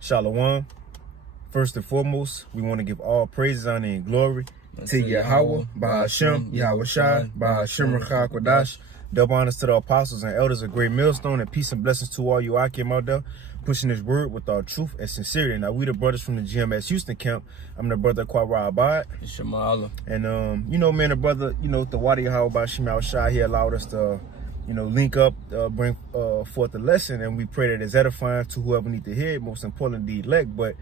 Shalom. First and foremost, we want to give all praises, honor, and glory to Yahweh, Bahashem, Yahweh Shai, Bahashem Rechak Wadash. Double honors to the apostles and elders of Great Millstone, and peace and blessings to all you Akim out there, pushing this word with all truth and sincerity. Now, we the brothers from the GMS Houston camp. I'm the brother Kwara Abad. And, you know, man, the brother, you know, the Wadi Yahweh Bahashem Yahweh Shai, he allowed us to, you know, link up, bring forth the lesson, and we pray that it's edifying to whoever need to hear it, most importantly, the elect. But,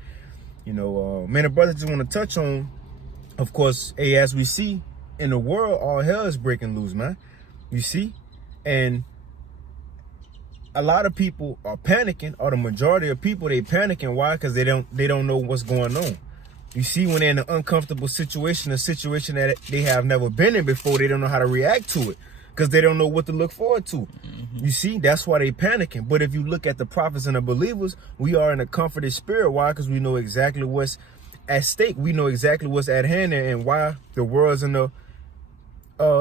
you know, man, the brother just want to touch on, of course, as we see in the world, all hell is breaking loose, man. You see? And a lot of people are panicking, or the majority of people, they panicking. Why? Because they don't know what's going on. You see, when they're in an uncomfortable situation, a situation that they have never been in before, they don't know how to react to it, because they don't know what to look forward to. You see, that's why they panicking. But if you look at the prophets and the believers, we are in a comforted spirit. Why? Because we know exactly what's at stake. We know exactly what's at hand, and why the world's in the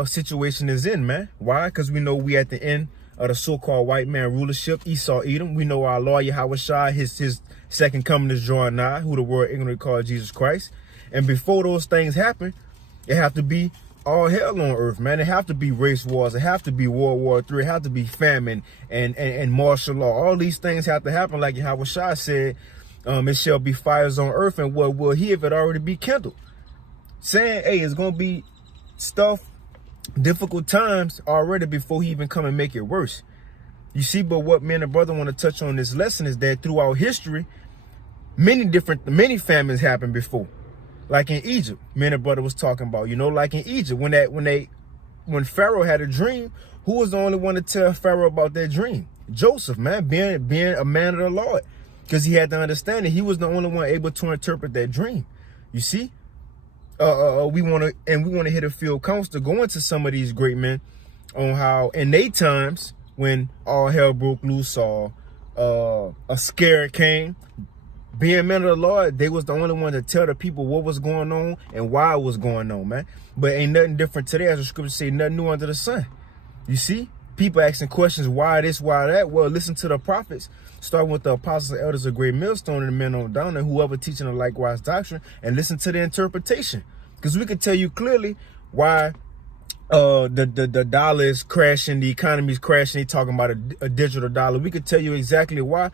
situation is in, man. Why? Because we know we at the end of the so-called white man rulership, Esau, Edom. We know our Lord Yahweh Shai, his second coming is drawing nigh, who the world ignorantly called Jesus Christ. And before those things happen, it have to be all hell on earth, man. It have to be race wars. It have to be World War III. It have to be famine and martial law. All these things have to happen, like Yahweh Shai said, it shall be fires on earth, and what will he if it already be kindled? Saying, hey, it's going to be stuff, difficult times already before he even come and make it worse. You see, but what me and the brother want to touch on this lesson is that throughout history, many famines happened before. Like in Egypt, me and the brother was talking about, you know, like in Egypt, when Pharaoh had a dream, who was the only one to tell Pharaoh about that dream? Joseph, man, being a man of the Lord, because he had to understand it. He was the only one able to interpret that dream. You see, we want to hit a field counsel, go into some of these great men on how in their times when all hell broke loose, or a scare came. Being men of the Lord, they was the only one to tell the people what was going on and why it was going on, man. But ain't nothing different today, as the scripture say, nothing new under the sun. You see? People asking questions, why this, why that? Well, listen to the prophets, starting with the apostles and elders of Great Millstone and the men on down, and whoever teaching a likewise doctrine, and listen to the interpretation. Because we can tell you clearly why the dollar is crashing, the economy is crashing. They talking about a digital dollar. We could tell you exactly why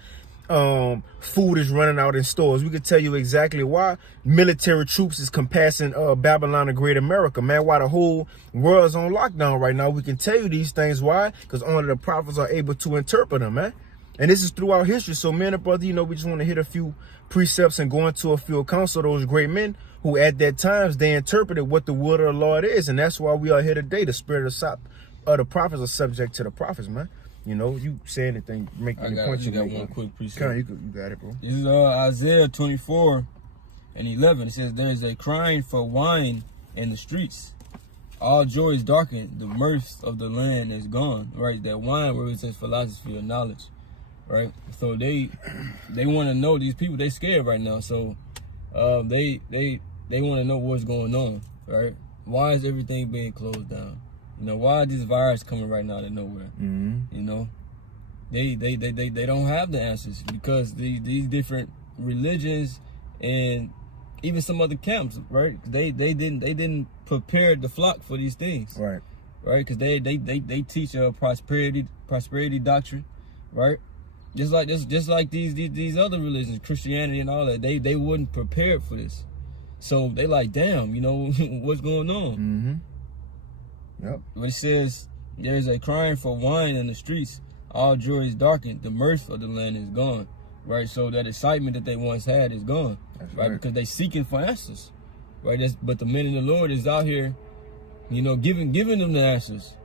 food is running out in stores. We could tell you exactly why military troops is compassing Babylon and Great America, man. Why the whole world is on lockdown right now. We can tell you these things. Why? Because only the prophets are able to interpret them, man. And this is throughout history. So, man and brother, you know, we just want to hit a few precepts and go into a field counsel, those great men who at that times they interpreted what the word of the Lord is. And that's why we are here today. The spirit of the prophets are subject to the prophets, man. You know, you say anything, make any point. You got one quick precept. You got it, bro. This is Isaiah 24:11. It says, there is a crying for wine in the streets. All joy is darkened. The mirth of the land is gone. Right? That wine represents philosophy or knowledge. Right? So they want to know, these people, they scared right now. So they want to know what's going on. Right? Why is everything being closed down? You know, why is this virus coming right now out of nowhere? You know, they don't have the answers, because these different religions and even some other camps, right? They didn't prepare the flock for these things, right? Because they teach a prosperity doctrine, right? Just like these other religions, Christianity and all that, they wasn't prepared for this, so they like, damn, you know, what's going on? Yep. But it says, there's a crying for wine in the streets. All joy is darkened. The mirth of the land is gone. Right? So that excitement that they once had is gone. That's right? Because they seeking for answers. Right? But the men of the Lord is out here, you know, giving them the answers.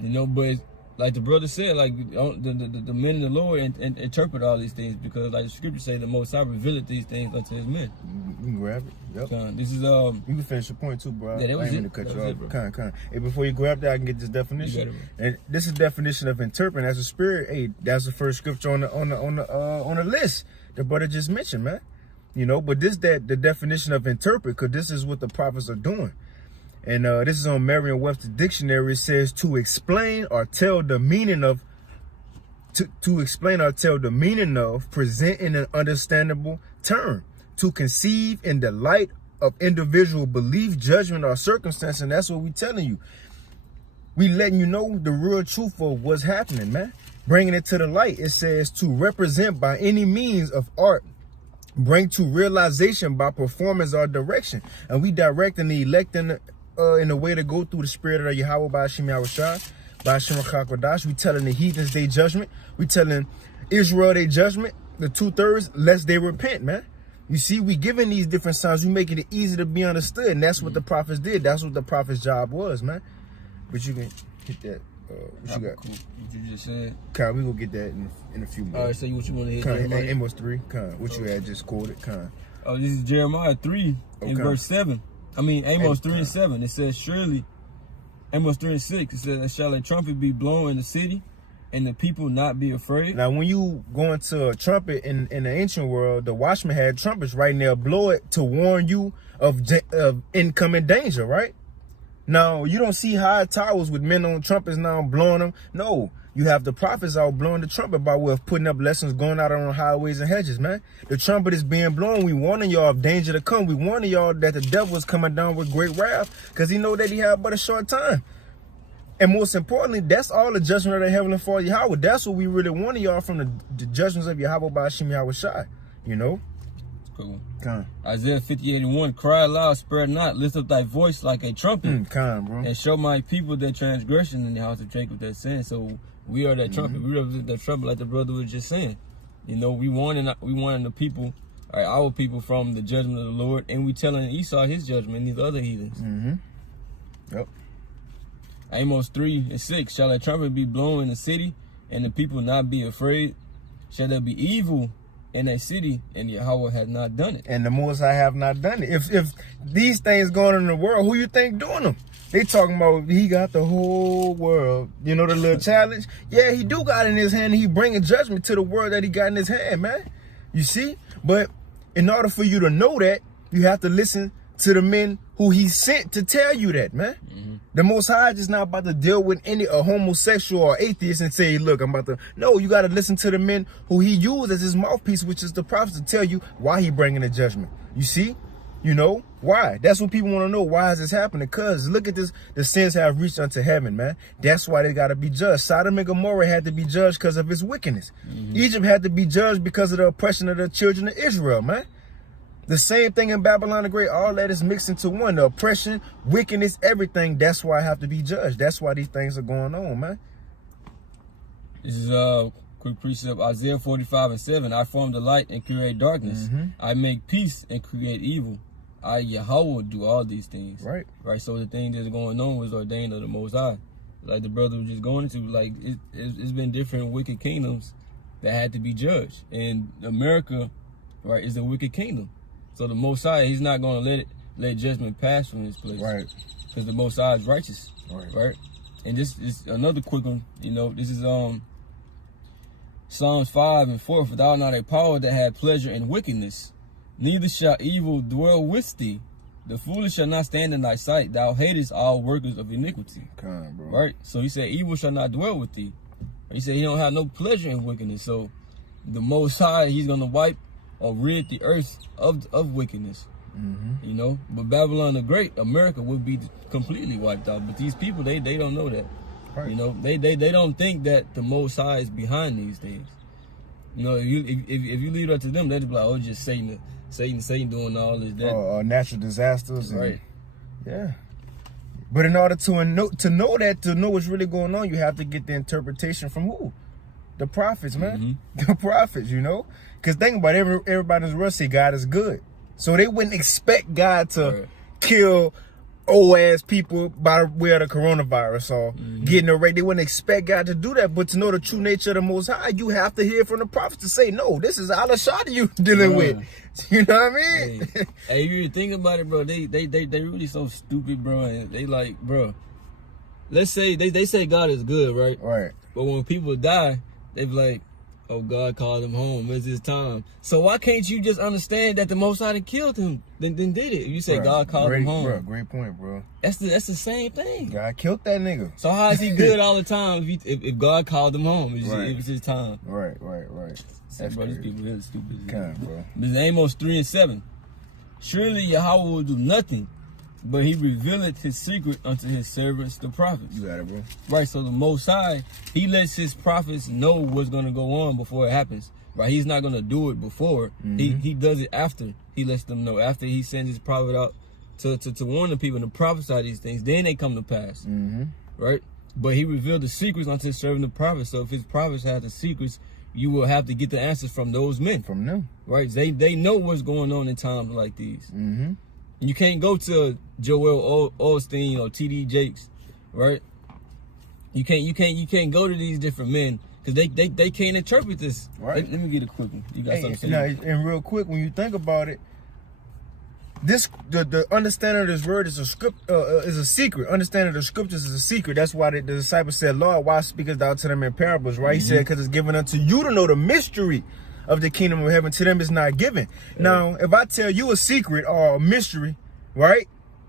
You know, but like the brother said, like the men of the Lord interpret all these things, because like the scripture say, the Most High revealed these things unto his men. You can grab it. Yep. This is you can finish your point too, bro. Yeah, that was I ain't it. Gonna cut you off. Kind. Hey, before you grab that, I can get this definition. And this is definition of interpreting as a spirit. Hey, that's the first scripture on the list the brother just mentioned, man. You know, but the definition of interpret, because this is what the prophets are doing. And this is on Merriam-Webster Dictionary. It says to explain or tell the meaning of to explain or tell the meaning of, present in an understandable term, to conceive in the light of individual belief, judgment, or circumstance. And that's what we telling you. We letting you know the real truth of what's happening, man. Bringing it to the light. It says to represent by any means of art, bring to realization by performance or direction. And we directing the electing in a way to go through the spirit of Yahweh by Hashem Yahushua, by Hashem Chakodash. We telling the heathens their judgment. We telling Israel their judgment, the 2/3, lest they repent, man. You see, we giving these different signs. We making it easy to be understood. And that's what the prophets did. That's what the prophet's job was, man. But you can hit that. What you got? Cool. What you just said. Kyle, we gonna get that in a few minutes. All right, so what you want to hit? Amos 3. Kyle, what you had just quoted? Kyle. Oh, this is Jeremiah 3 in verse 7. I mean, Amos 3 and 7. It says, surely, Amos 3 and 6, it says, shall a trumpet be blown in the city, and the people not be afraid? Now, when you go into a trumpet in the ancient world, the watchman had trumpets right now, blow it to warn you of incoming danger, right? Now, you don't see high towers with men on trumpets now blowing them. No, you have the prophets out blowing the trumpet by way of putting up lessons, going out on highways and hedges, man. The trumpet is being blown. We warning y'all of danger to come. We warning y'all that the devil is coming down with great wrath because he know that he have but a short time. And most importantly, that's all the judgment of the Heavenly Father Yahweh. That's what we really want y'all from the judgments of Yahweh by Hashem Yahushua, you know? Cool. Come. Isaiah 50:81, cry aloud, spare not, lift up thy voice like a trumpet. Come, bro. And show my people their transgression in the house of Jacob their sin. So we are that trumpet. We represent that trumpet like the brother was just saying. You know, we warning the people, our people from the judgment of the Lord, and we telling Esau his judgment and these other heathens. Yep. Amos 3 and 6, shall a trumpet be blown in the city, and the people not be afraid? Shall there be evil in a city, and Yahweh has not done it? And the Most High have not done it. If these things going on in the world, who you think doing them? They talking about he got the whole world. You know the little challenge? Yeah, he do got it in his hand. And he bringing judgment to the world that he got in his hand, man. You see? But in order for you to know that, you have to listen to the men who he sent to tell you that, man. The Most High is not about to deal with a homosexual or atheist and say, look, I'm about to. No, you got to listen to the men who he used as his mouthpiece, which is the prophets, to tell you why he bringing the judgment. You see? You know? Why? That's what people want to know. Why is this happening? Because look at this. The sins have reached unto heaven, man. That's why they got to be judged. Sodom and Gomorrah had to be judged because of its wickedness. Egypt had to be judged because of the oppression of the children of Israel, man. The same thing in Babylon the Great. All that is mixed into one. The oppression, wickedness, everything. That's why I have to be judged. That's why these things are going on, man. This is a quick precept. Isaiah 45 and 7. I form the light and create darkness. I make peace and create evil. I, Yahweh, do all these things. Right. So the thing that's going on was ordained of the Most High. Like the brother was just going into, like, it's been different wicked kingdoms that had to be judged. And America, right, is a wicked kingdom. So the Most High, he's not going to let judgment pass from his place. Right. Because the Most High is righteous. Right. And this is another quick one. You know, this is Psalms 5 and 4. For thou art not a power that had pleasure in wickedness, neither shall evil dwell with thee. The foolish shall not stand in thy sight. Thou hatest all workers of iniquity. Come on, bro. Right. So he said, evil shall not dwell with thee. He said he don't have no pleasure in wickedness. So the Most High, he's going to wipe or rid the earth of wickedness. You know, but Babylon the Great, America, would be completely wiped out. But these people, they don't know that. Right. You know, they don't think that the Most High is behind these things. You know, if you leave it up to them, they'd be like, oh, just Satan doing all this. That. Natural disasters. Right. Yeah. But in order to know what's really going on, you have to get the interpretation from who? The prophets, man. The prophets, you know? Because think about it, everybody in this world say God is good. So they wouldn't expect God to kill old-ass people by way of the coronavirus or getting a rate. They wouldn't expect God to do that. But to know the true nature of the Most High, you have to hear from the prophets to say, no, this is Al-Ashad you dealing with. You know what I mean? Hey, you think about it, bro. They really so stupid, bro. And they like, bro, let's say they say God is good, right? Right. But when people die, they be like, Oh, God called him home. It's his time. So why can't you just understand that the Most High killed him, then did it? You say God called him home. Bro, great point, bro. That's the same thing. God killed that nigga. So how is he good all the time if God called him home? It was his time. Right. That's bro, these people here stupid. Bro. This is Amos 3:7. Surely Yahweh will do nothing, but he revealeth his secret unto his servants, the prophets. You got it, bro. Right, so the Most High, he lets his prophets know what's going to go on before it happens. Right, he's not going to do it before. He does it after. He lets them know. After he sends his prophet out to warn the people and to prophesy these things, then they come to pass. Right? But he revealed the secrets unto his servant, the prophets. So if his prophets have the secrets, you will have to get the answers from those men. From them. Right? They know what's going on in times like these. You can't go to Joel Osteen or T.D. Jakes, right? You can't go to these different men because they can't interpret this. Right. Let me get a quick one. You got something to say? Now, and real quick, when you think about it, the understanding of this word is a secret. Understanding the scriptures is a secret. That's why the disciples said, Lord, why speakest thou to them in parables, right? He said, because it's given unto you to know the mystery of the kingdom of heaven. To them it's not given. Now, if I tell you a secret or a mystery, right?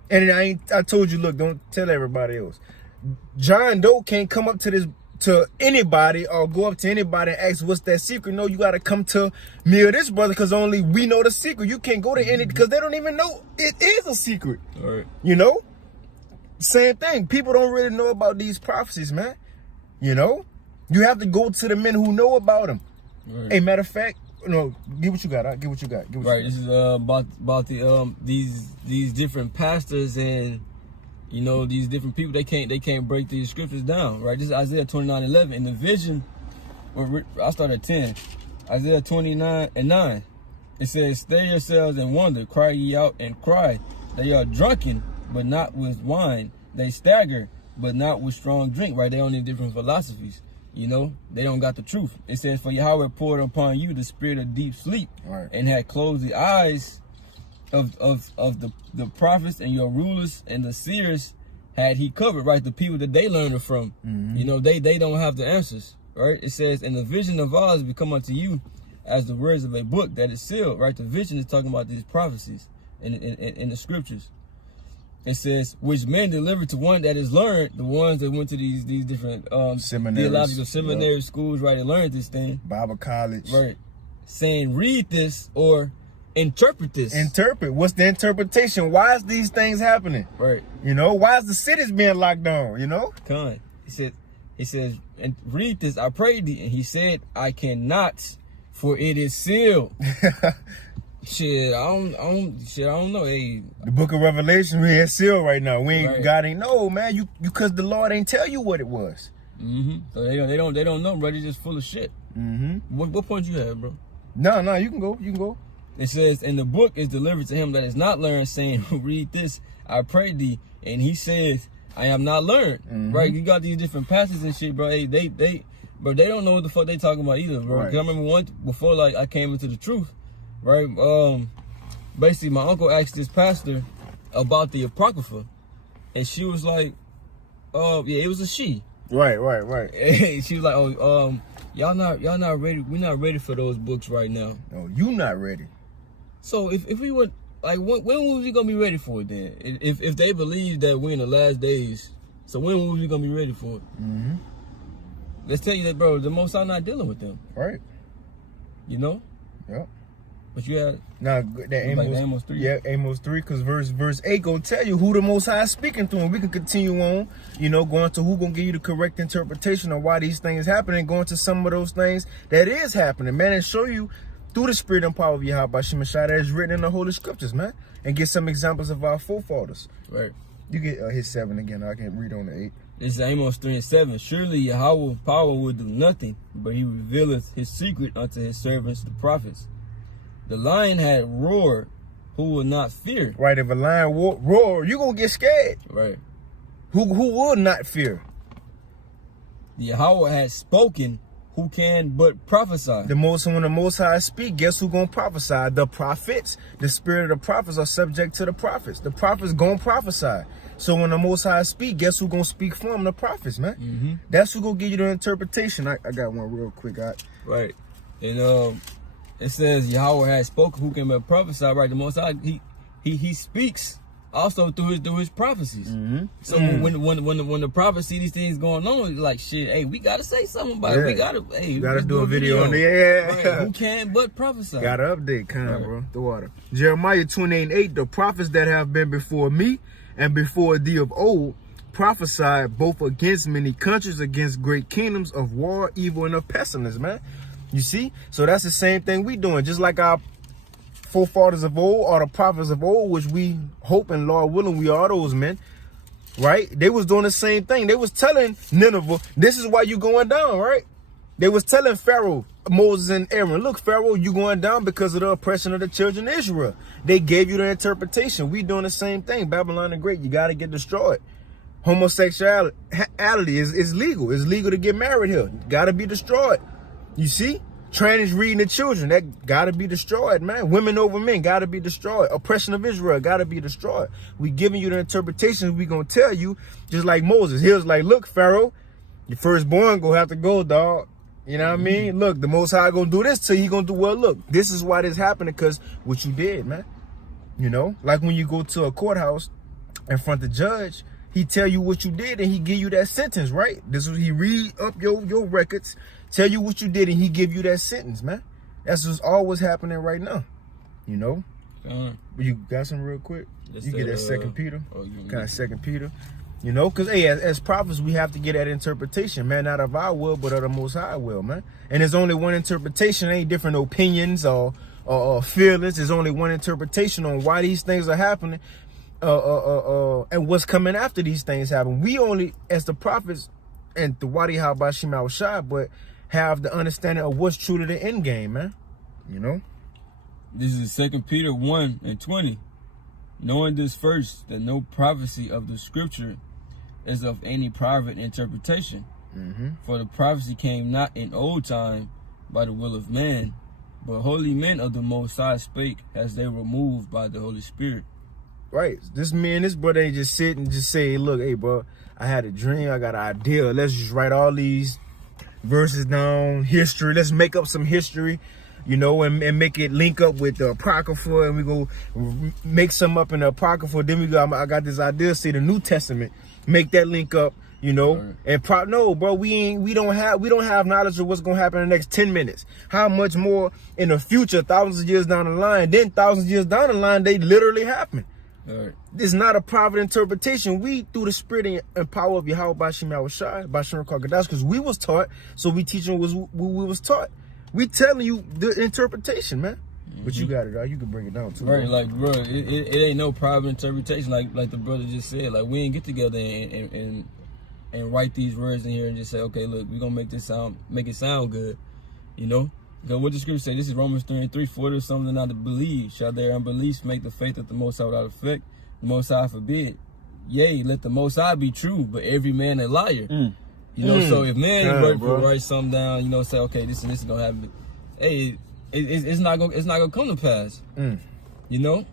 And I told you, look, don't tell everybody else. John Doe can't come up to anybody or go up to anybody and ask what's that secret. No, you got to come to me or this brother because only we know the secret. You can't go to any because they don't even know it is a secret. All right. You know? Same thing. People don't really know about these prophecies, man. You know? You have to go to the men who know about them. Right. Hey, matter of fact, no, get what you got. Get what you got. This is about the these different pastors and these different people. They can't break these scriptures down. Right. This is Isaiah 29:11. In the vision, I'll start at 10. Isaiah 29:9. It says, "Stay yourselves and wonder. Cry ye out and cry. They are drunken, but not with wine. They stagger, but not with strong drink." Right. They only different philosophies. They don't got the truth. It says, "For Yahweh poured upon you the spirit of deep sleep, and had closed the eyes of the prophets and your rulers and the seers had he covered." Right, the people that they learned it from. They don't have the answers. Right. It says, "And the vision of Oz become unto you as the words of a book that is sealed." Right, the vision is talking about these prophecies in the scriptures. It says, "Which men delivered to one that is learned," the ones that went to these different theological seminary schools, right, and learned this thing. Bible college. Right. Saying, read this or interpret this. Interpret. What's the interpretation? Why is these things happening? Right. Why is the cities being locked down? Come. He says, "And read this, I pray thee." And he said, "I cannot, for it is sealed." Shit, I don't know. Hey, the book of Revelation, we ain't sealed right now. We ain't God ain't know, man. You because the Lord ain't tell you what it was. So they don't know, bro. They're just full of shit. What point you have, bro? No, you can go. It says, "And the book is delivered to him that is not learned, saying, read this, I pray thee." And he says, "I am not learned." Right? You got these different passages and shit, bro. Hey, they don't know what the fuck they talking about either, bro. Right. 'Cause I remember once before, I came into the truth. Right, basically my uncle asked this pastor about the Apocrypha, and she was like, yeah, it was a she. Right. She was like, y'all not ready. We're not ready for those books right now. No, you not ready. So if we went, when was we gonna be ready for it then? If they believe that we're in the last days, so when was we gonna be ready for it? Let's tell you that, bro. The Most High not dealing with them. Right. Yep. But you had Amos 3. Yeah, Amos 3, because verse 8 gonna tell you who the Most High is speaking to, and we can continue on, going to who gonna give you the correct interpretation of why these things happen, and going to some of those things that is happening, man, and show you through the spirit and power of Yahweh Shem Shai that is written in the Holy Scriptures, man, and get some examples of our forefathers. Right. You get his 7 again. I can't read on the 8. This is Amos 3:7. "Surely Yahweh's power will do nothing, but he revealeth his secret unto his servants, the prophets. The lion had roared, who will not fear?" Right, if a lion roar, you gonna get scared. Right. Who will not fear? Yahweh has spoken, who can but prophesy? When the Most High speak, guess who gonna prophesy? The prophets. The spirit of the prophets are subject to the prophets. The prophets gonna prophesy. So when the Most High speak, guess who gonna speak for him? The prophets, man. That's who gonna give you the interpretation. I got one real quick. Right. And it says Yahweh has spoken, who can but prophesy, right? The Most High, he speaks also through his prophecies. So when the prophet see these things going on, like shit, hey, we gotta say something about it. We gotta do a video on it. Right. Who can but prophesy? Gotta update, bro. The water. Jeremiah 28:8. The prophets that have been before me and before thee of old prophesied both against many countries, against great kingdoms of war, evil, and of pestilence, man. You see? So that's the same thing we doing. Just like our forefathers of old, or the prophets of old, which we hope and Lord willing we are those men, right? They was doing the same thing. They was telling Nineveh, this is why you going down, right? They was telling Pharaoh, Moses and Aaron, look, Pharaoh, you going down because of the oppression of the children of Israel. They gave you the interpretation. We doing the same thing. Babylon the Great, you got to get destroyed. Homosexuality is legal. It's legal to get married here. Got to be destroyed. You see? Trans reading the children, that got to be destroyed, man. Women over men got to be destroyed. Oppression of Israel got to be destroyed. We giving you the interpretations. We going to tell you, just like Moses. He was like, look, Pharaoh, your firstborn going to have to go, dog. You know what I mean? Look, the Most High going to do this to you. He going to do, well, look, this is why this happened, because what you did, man. You know, like when you go to a courthouse in front of the judge, he tell you what you did and he give you that sentence, right? This is, he read up your records, tell you what you did, and he give you that sentence, man. That's just always happening right now, you know? You got some real quick? You get that 2 Peter? Kind of 2 Peter? You know, because, hey, as prophets, we have to get that interpretation, man, not of our will, but of the Most High will, man. And there's only one interpretation. Ain't different opinions or feelings. There's only one interpretation on why these things are happening and what's coming after these things happen. We only, as the prophets, and the Wadi Habashim Al-Shah, but have the understanding of what's truly the end game, man. You know? This is 2 Peter 1:20. Knowing this first, that no prophecy of the scripture is of any private interpretation. For the prophecy came not in old time by the will of man, but holy men of the Most High spake as they were moved by the Holy Spirit. Right. This man, this brother ain't just sit and just say, look, hey, bro, I had a dream, I got an idea. Let's just write all these verses down, history. Let's make up some history, you know, and make it link up with the Apocrypha, and we go make some up in the Apocrypha. Then we go, I got this idea, say the New Testament, make that link up, you know. Right. And no, bro, we don't have knowledge of what's gonna happen in the next 10 minutes. How much more in the future, thousands of years down the line, then thousands of years down the line, they literally happen. Right. This is not a private interpretation. We, through the spirit and power of Yahweh Bashim Yahushai, Bashim Kakadash, because we was taught, so we teaching what we was taught. We telling you the interpretation, man. But you got it, dog. You can bring it down too. Right, like, bro, it ain't no private interpretation, like the brother just said. Like, we ain't get together and write these words in here and just say, okay, look, we gonna make it sound good, you know. Because what the scripture say, this is Romans 3:3, for there's something not to believe. Shall their unbelief make the faith of the Most High without effect? The Most High forbid. Yea, let the Most High be true, but every man a liar. You know, so if man write something down, you know, say, okay, this and this is gonna happen. Hey, it's not gonna come to pass. You know,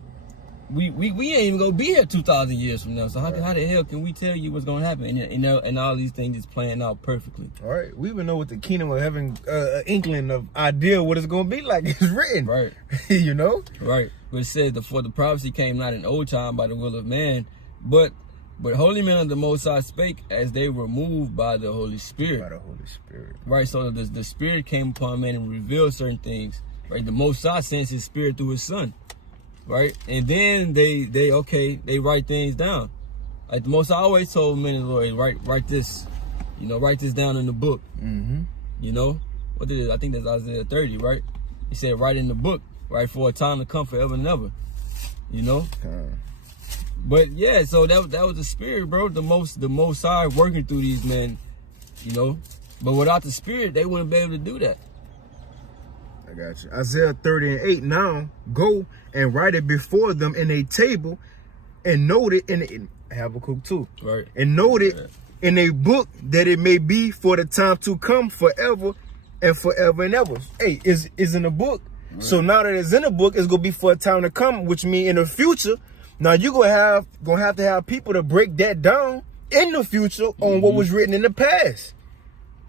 we ain't even gonna be here 2,000 years from now. So how the hell can we tell you what's gonna happen? And all these things is playing out perfectly. All right, we even know what the kingdom of heaven, inkling of idea what it's gonna be like. It's written, right? You know, right. But it says for the prophecy came not in old time by the will of man, but holy men of the Most High spake as they were moved by the Holy Spirit. By the Holy Spirit, right? So the Spirit came upon man and revealed certain things. Right, the Most High sends His Spirit through His Son. Right, and then they write things down. Like the Most High always told men and Lord, write this, you know, write this down in the book. You know, what did it? I think that's Isaiah 30, right? He said, write in the book, right, for a time to come, forever and ever. You know. But yeah, so that was the Spirit, bro. The Most High working through these men, you know. But without the Spirit, they wouldn't be able to do that. I got you. Isaiah 30:8. Now go and write it before them in a table, and note it in Habakkuk 2. Right. And note it in a book, that it may be for the time to come, forever and forever and ever. Hey, is in a book. Right. So now that it's in a book, it's gonna be for a time to come, which means in the future. Now you're gonna have to have people to break that down in the future on what was written in the past.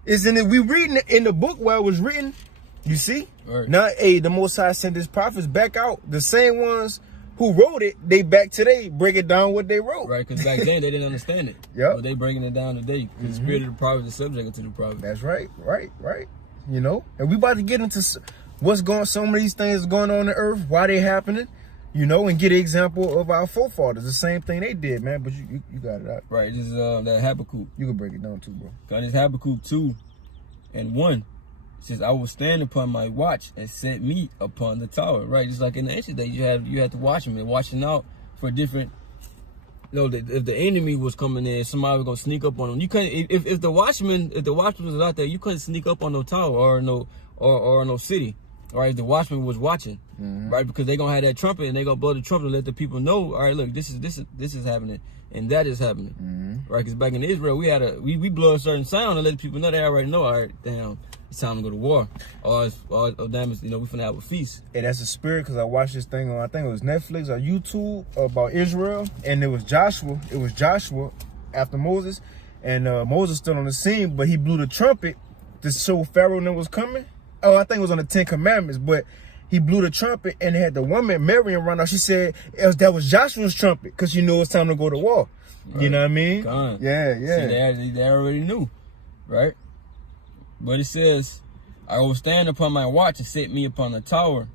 We reading it in the book where it was written You see? Right. Now, the Most High sent his prophets back out. The same ones who wrote it, they back today break it down what they wrote. Right, because back then they didn't understand it. Yep. But they breaking it down today. The spirit of the prophet is subject to the prophet. That's right. You know? And we about to get into some of these things going on earth, why they happening, you know, and get an example of our forefathers. The same thing they did, man. But you got it out. Right, this is that Habakkuk. You can break it down too, bro. God, this Habakkuk 2:1. Says, I will stand upon my watch and set me upon the tower. Right, just like in the ancient days, you had to watch them and watching out for different. You know, if the enemy was coming in, somebody was gonna sneak up on them. You couldn't if the watchman was out there, you couldn't sneak up on no tower or no city. Right, if the watchman was watching, right, because they gonna have that trumpet and they gonna blow the trumpet and let the people know. All right, look, this is happening and that is happening. Right, because back in Israel, we blow a certain sound and let the people know. They already know. All right, damn. It's time to go to war, or damn, we finna have a feast. Yeah, that's a spirit, because I watched this thing on, I think it was Netflix or YouTube about Israel, and it was Joshua. It was Joshua after Moses, and Moses still on the scene, but he blew the trumpet to show Pharaoh that was coming. Oh, I think it was on the 10 Commandments, but he blew the trumpet and had the woman Miriam run out. She said that was Joshua's trumpet, because you know it's time to go to war. Right. You know what I mean? God. Yeah. See, they already knew, right? But it says, I will stand upon my watch and set me upon the tower.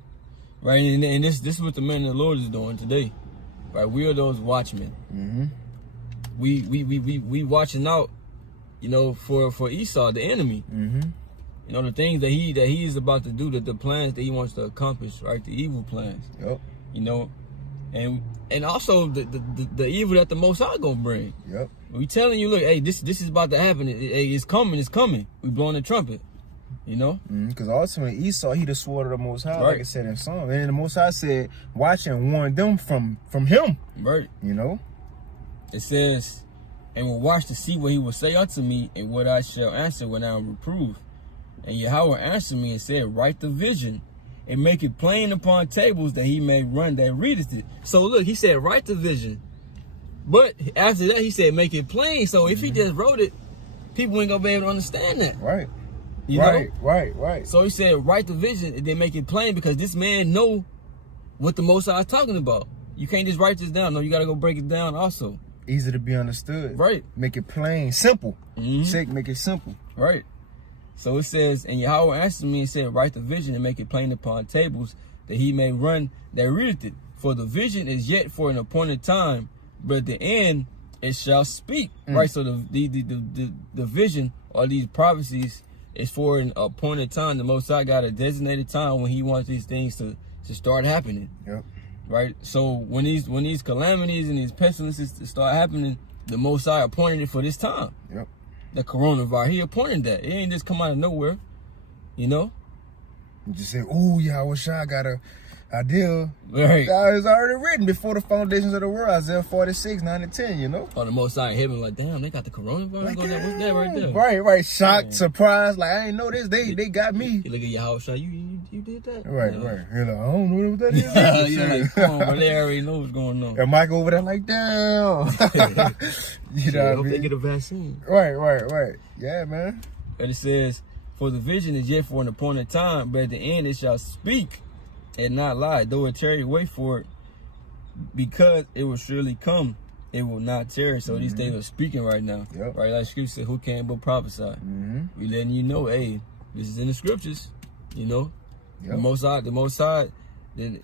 Right? And this is what the man of the Lord is doing today. Right? We are those watchmen. We watching out, you know, for Esau, the enemy. You know, the things that he is about to do, the plans that he wants to accomplish, right? The evil plans. Yep. You know, and also the evil that the Most High gonna bring. Yep. We telling you, look, hey, this is about to happen. It's coming. We blowing the trumpet. You know? Because ultimately Esau, he the sword of the Most High, right. like I said in Psalm. And the Most High said, watch and warn them from him. Right. You know? It says, and will watch to see what he will say unto me, and what I shall answer when I am reproved. And Yahweh answered me and said, write the vision, and make it plain upon tables, that he may run that readeth it. So look, he said, write the vision. But after that, he said, make it plain. So if he just wrote it, people ain't gonna be able to understand that. Right. You know? Right. So he said, write the vision and then make it plain, because this man know what the Most High is talking about. You can't just write this down. No, you got to go break it down also. Easy to be understood. Right. Make it plain. Simple. Make it simple. Right. So it says, and Yahweh answered me and said, write the vision and make it plain upon tables, that he may run that readeth it. For the vision is yet for an appointed time, but at the end it shall speak. Right. So the vision or these prophecies is for an appointed time. The Most High got a designated time when he wants these things to start happening. Yep. Right. So when these calamities and these pestilences start happening, the Most High appointed it for this time. Yep. The coronavirus, he appointed that. It ain't just come out of nowhere. You know? You just say, oh yeah, I wish I got a idea. Right. God is already written before the foundations of the world. Isaiah 46, 9 and 10, you know? Oh, the Most High in heaven, like, damn, they got the coronavirus like, going there. What's that right there? Right. Shocked, surprised, like, I ain't know this. They got me. You look at your house, you did that? Right. You're like, I don't know what that is. Yeah, like, come on, but they already know what's going on. And Mike over there like, damn. You know I hope they get a vaccine. Right. Yeah, man. And it says, for the vision is yet for an appointed time, but at the end it shall speak and not lie, though it tarry, wait for it, because it will surely come, it will not tarry. So these things are speaking right now. Yep. Right, like Scripture said, who can but prophesy? We letting you know, hey, this is in the Scriptures. You know, yep. The Most High, then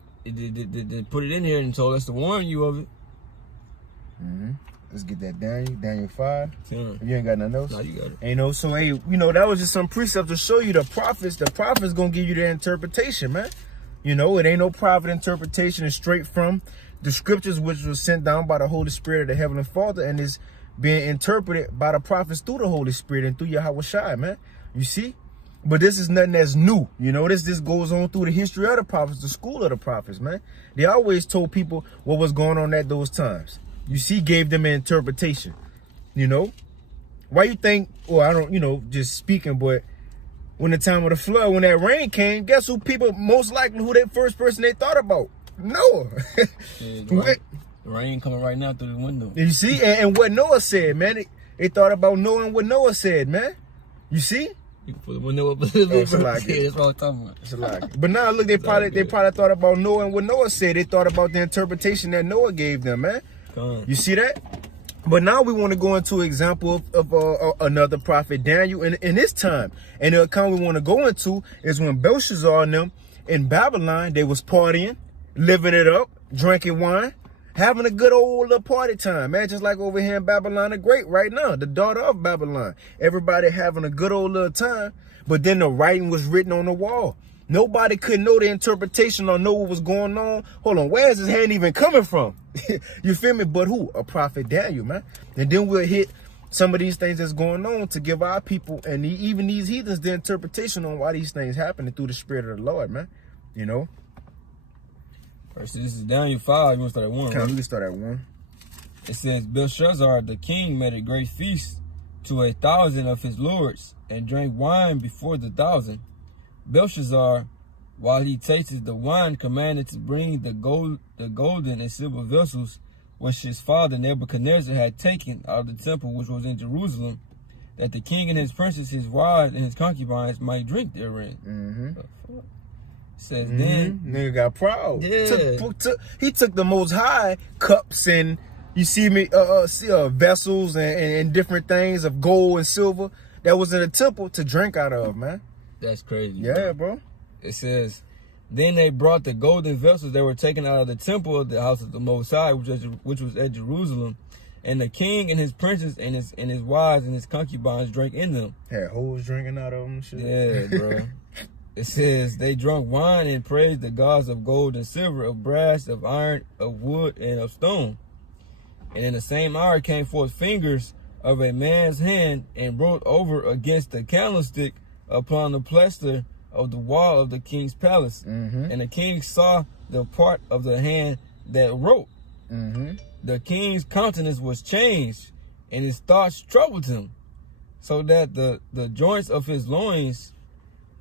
put it in here and told us to warn you of it. Let's get that Daniel 5. Yeah. You ain't got nothing else? No, you got it. You know, so hey, you know, that was just some precepts to show you the prophets gonna give you the interpretation, man. You know, it ain't no private interpretation. It's straight from the Scriptures, which was sent down by the Holy Spirit of the Heavenly Father, and is being interpreted by the prophets through the Holy Spirit and through Yahweh Shai, man. You see? But this is nothing that's new. You know, this goes on through the history of the prophets, the school of the prophets, man. They always told people what was going on at those times. You see, gave them an interpretation. You know? Why you think, well, I don't, you know, just speaking, but when the time of the flood, when that rain came, guess who people, most likely, who that first person they thought about? Noah. Yeah, the rain coming right now through the window. You see? And what Noah said, man. They thought about Noah and what Noah said, man. You see? You can put the window up a little bit. Salaki. That's what I'm talking about. Salaki. But now look, they probably thought about Noah and what Noah said. They thought about the interpretation that Noah gave them, man. You see that? But now we want to go into an example of another prophet, Daniel, in this time. And the account we want to go into is when Belshazzar and them in Babylon, they was partying, living it up, drinking wine, having a good old little party time, man. Just like over here in Babylon the Great right now, the daughter of Babylon. Everybody having a good old little time, but then the writing was written on the wall. Nobody could know the interpretation or know what was going on. Hold on, where is his hand even coming from? You feel me? But who? A prophet Daniel, man. And then we'll hit some of these things that's going on to give our people and even these heathens the interpretation on why these things happening through the Spirit of the Lord, man. You know? All right, so this is Daniel 5. You want to start at 1, Okay, right? let me start at 1. It says, Belshazzar the king made a great feast to 1,000 of his lords, and drank wine before the 1,000. Belshazzar, while he tasted the wine, commanded to bring the golden and silver vessels which his father Nebuchadnezzar had taken out of the temple which was in Jerusalem, that the king and his princes, his wives, and his concubines might drink therein. It says then nigga got proud. Yeah. He took the Most High cups and you see me vessels and different things of gold and silver that was in the temple to drink out of, man. That's crazy. Yeah, bro. It says, then they brought the golden vessels that were taken out of the temple of the house of the Most High, which was at Jerusalem, and the king and his princes and his wives and his concubines drank in them. Had hoes drinking out of them, shit. Yeah, bro. It says they drank wine and praised the gods of gold and silver, of brass, of iron, of wood, and of stone. And in the same hour came forth fingers of a man's hand and wrote over against the candlestick upon the plaster of the wall of the king's palace. And the king saw the part of the hand that wrote. The king's countenance was changed, and his thoughts troubled him, so that the joints of his loins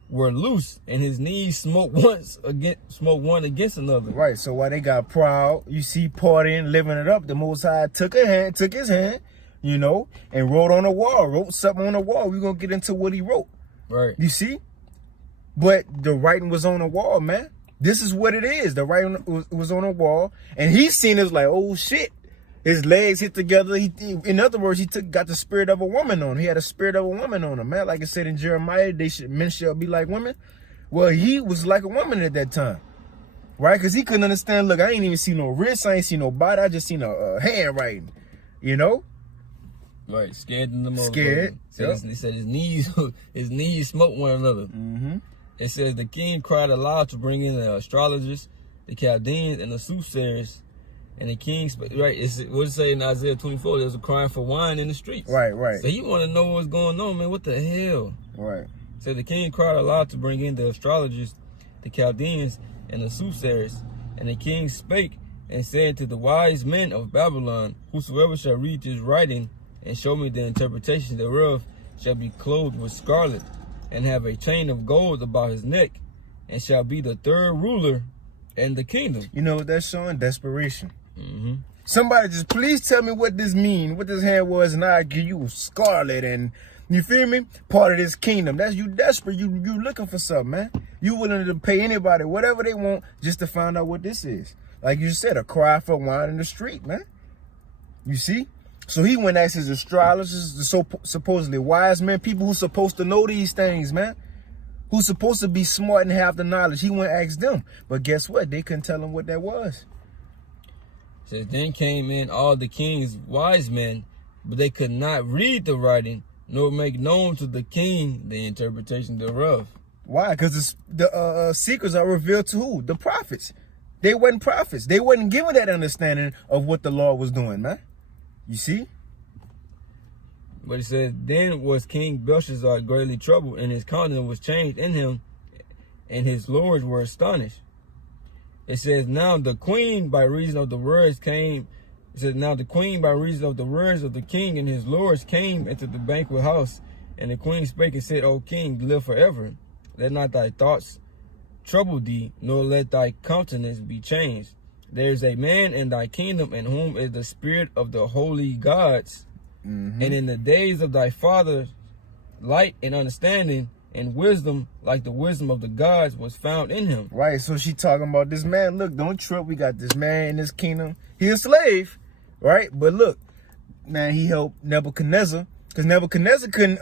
were loose, and his knees smote one against another. Right. So while they got proud, you see partying, living it up, the Most High took his hand, you know, and wrote on the wall, wrote something on the wall. We're gonna get into what he wrote. Right. You see? But the writing was on the wall, man. This is what it is. The writing was on the wall, and he seen it like, oh shit. His legs hit together. In other words, got the spirit of a woman on him. He had a spirit of a woman on him, man. Like it said in Jeremiah, men shall be like women. Well, he was like a woman at that time, right? Because he couldn't understand. Look, I ain't even see no wrist. I ain't see no body. I just seen a handwriting, you know? Right, scared in the most. Scared. He said his knees smote one another. It says the king cried aloud to bring in the astrologers, the Chaldeans, and the soothsayers. And the king, right, what it say in Isaiah 24, there's a crying for wine in the streets. Right, right. So he want to know what's going on, man. What the hell? Right. So the king cried aloud to bring in the astrologers, the Chaldeans, and the soothsayers. And the king spake and said to the wise men of Babylon, whosoever shall read this writing and show me the interpretation thereof shall be clothed with scarlet and have a chain of gold about his neck and shall be the third ruler in the kingdom. You know what that's showing? Desperation. Somebody just please tell me what this mean, what this hand was, and I'll give you scarlet and you feel me? Part of this kingdom. That's you desperate. You looking for something, man. You willing to pay anybody whatever they want just to find out what this is. Like you said, a cry for wine in the street, man. You see? So he went and asked his astrologers, the supposedly wise men, people who's supposed to know these things, man. Who's supposed to be smart and have the knowledge. He went and asked them. But guess what? They couldn't tell him what that was. It says, then came in all the king's wise men, but they could not read the writing, nor make known to the king the interpretation thereof. Why? Because the secrets are revealed to who? The prophets. They wasn't prophets. They wasn't given that understanding of what the Lord was doing, man. You see? But it says, then was King Belshazzar greatly troubled, and his countenance was changed in him, and his lords were astonished. It says, now the queen by reason of the words came. It says, now the queen by reason of the words of the king and his lords came into the banquet house. And the queen spake and said, O king, live forever. Let not thy thoughts trouble thee, nor let thy countenance be changed. There is a man in thy kingdom in whom is the spirit of the holy gods. And in the days of thy father, light and understanding and wisdom like the wisdom of the gods was found in him. Right, so she talking about this man. Look, don't trip. We got this man in this kingdom. He's a slave, right? But look, man, he helped Nebuchadnezzar because Nebuchadnezzar couldn't.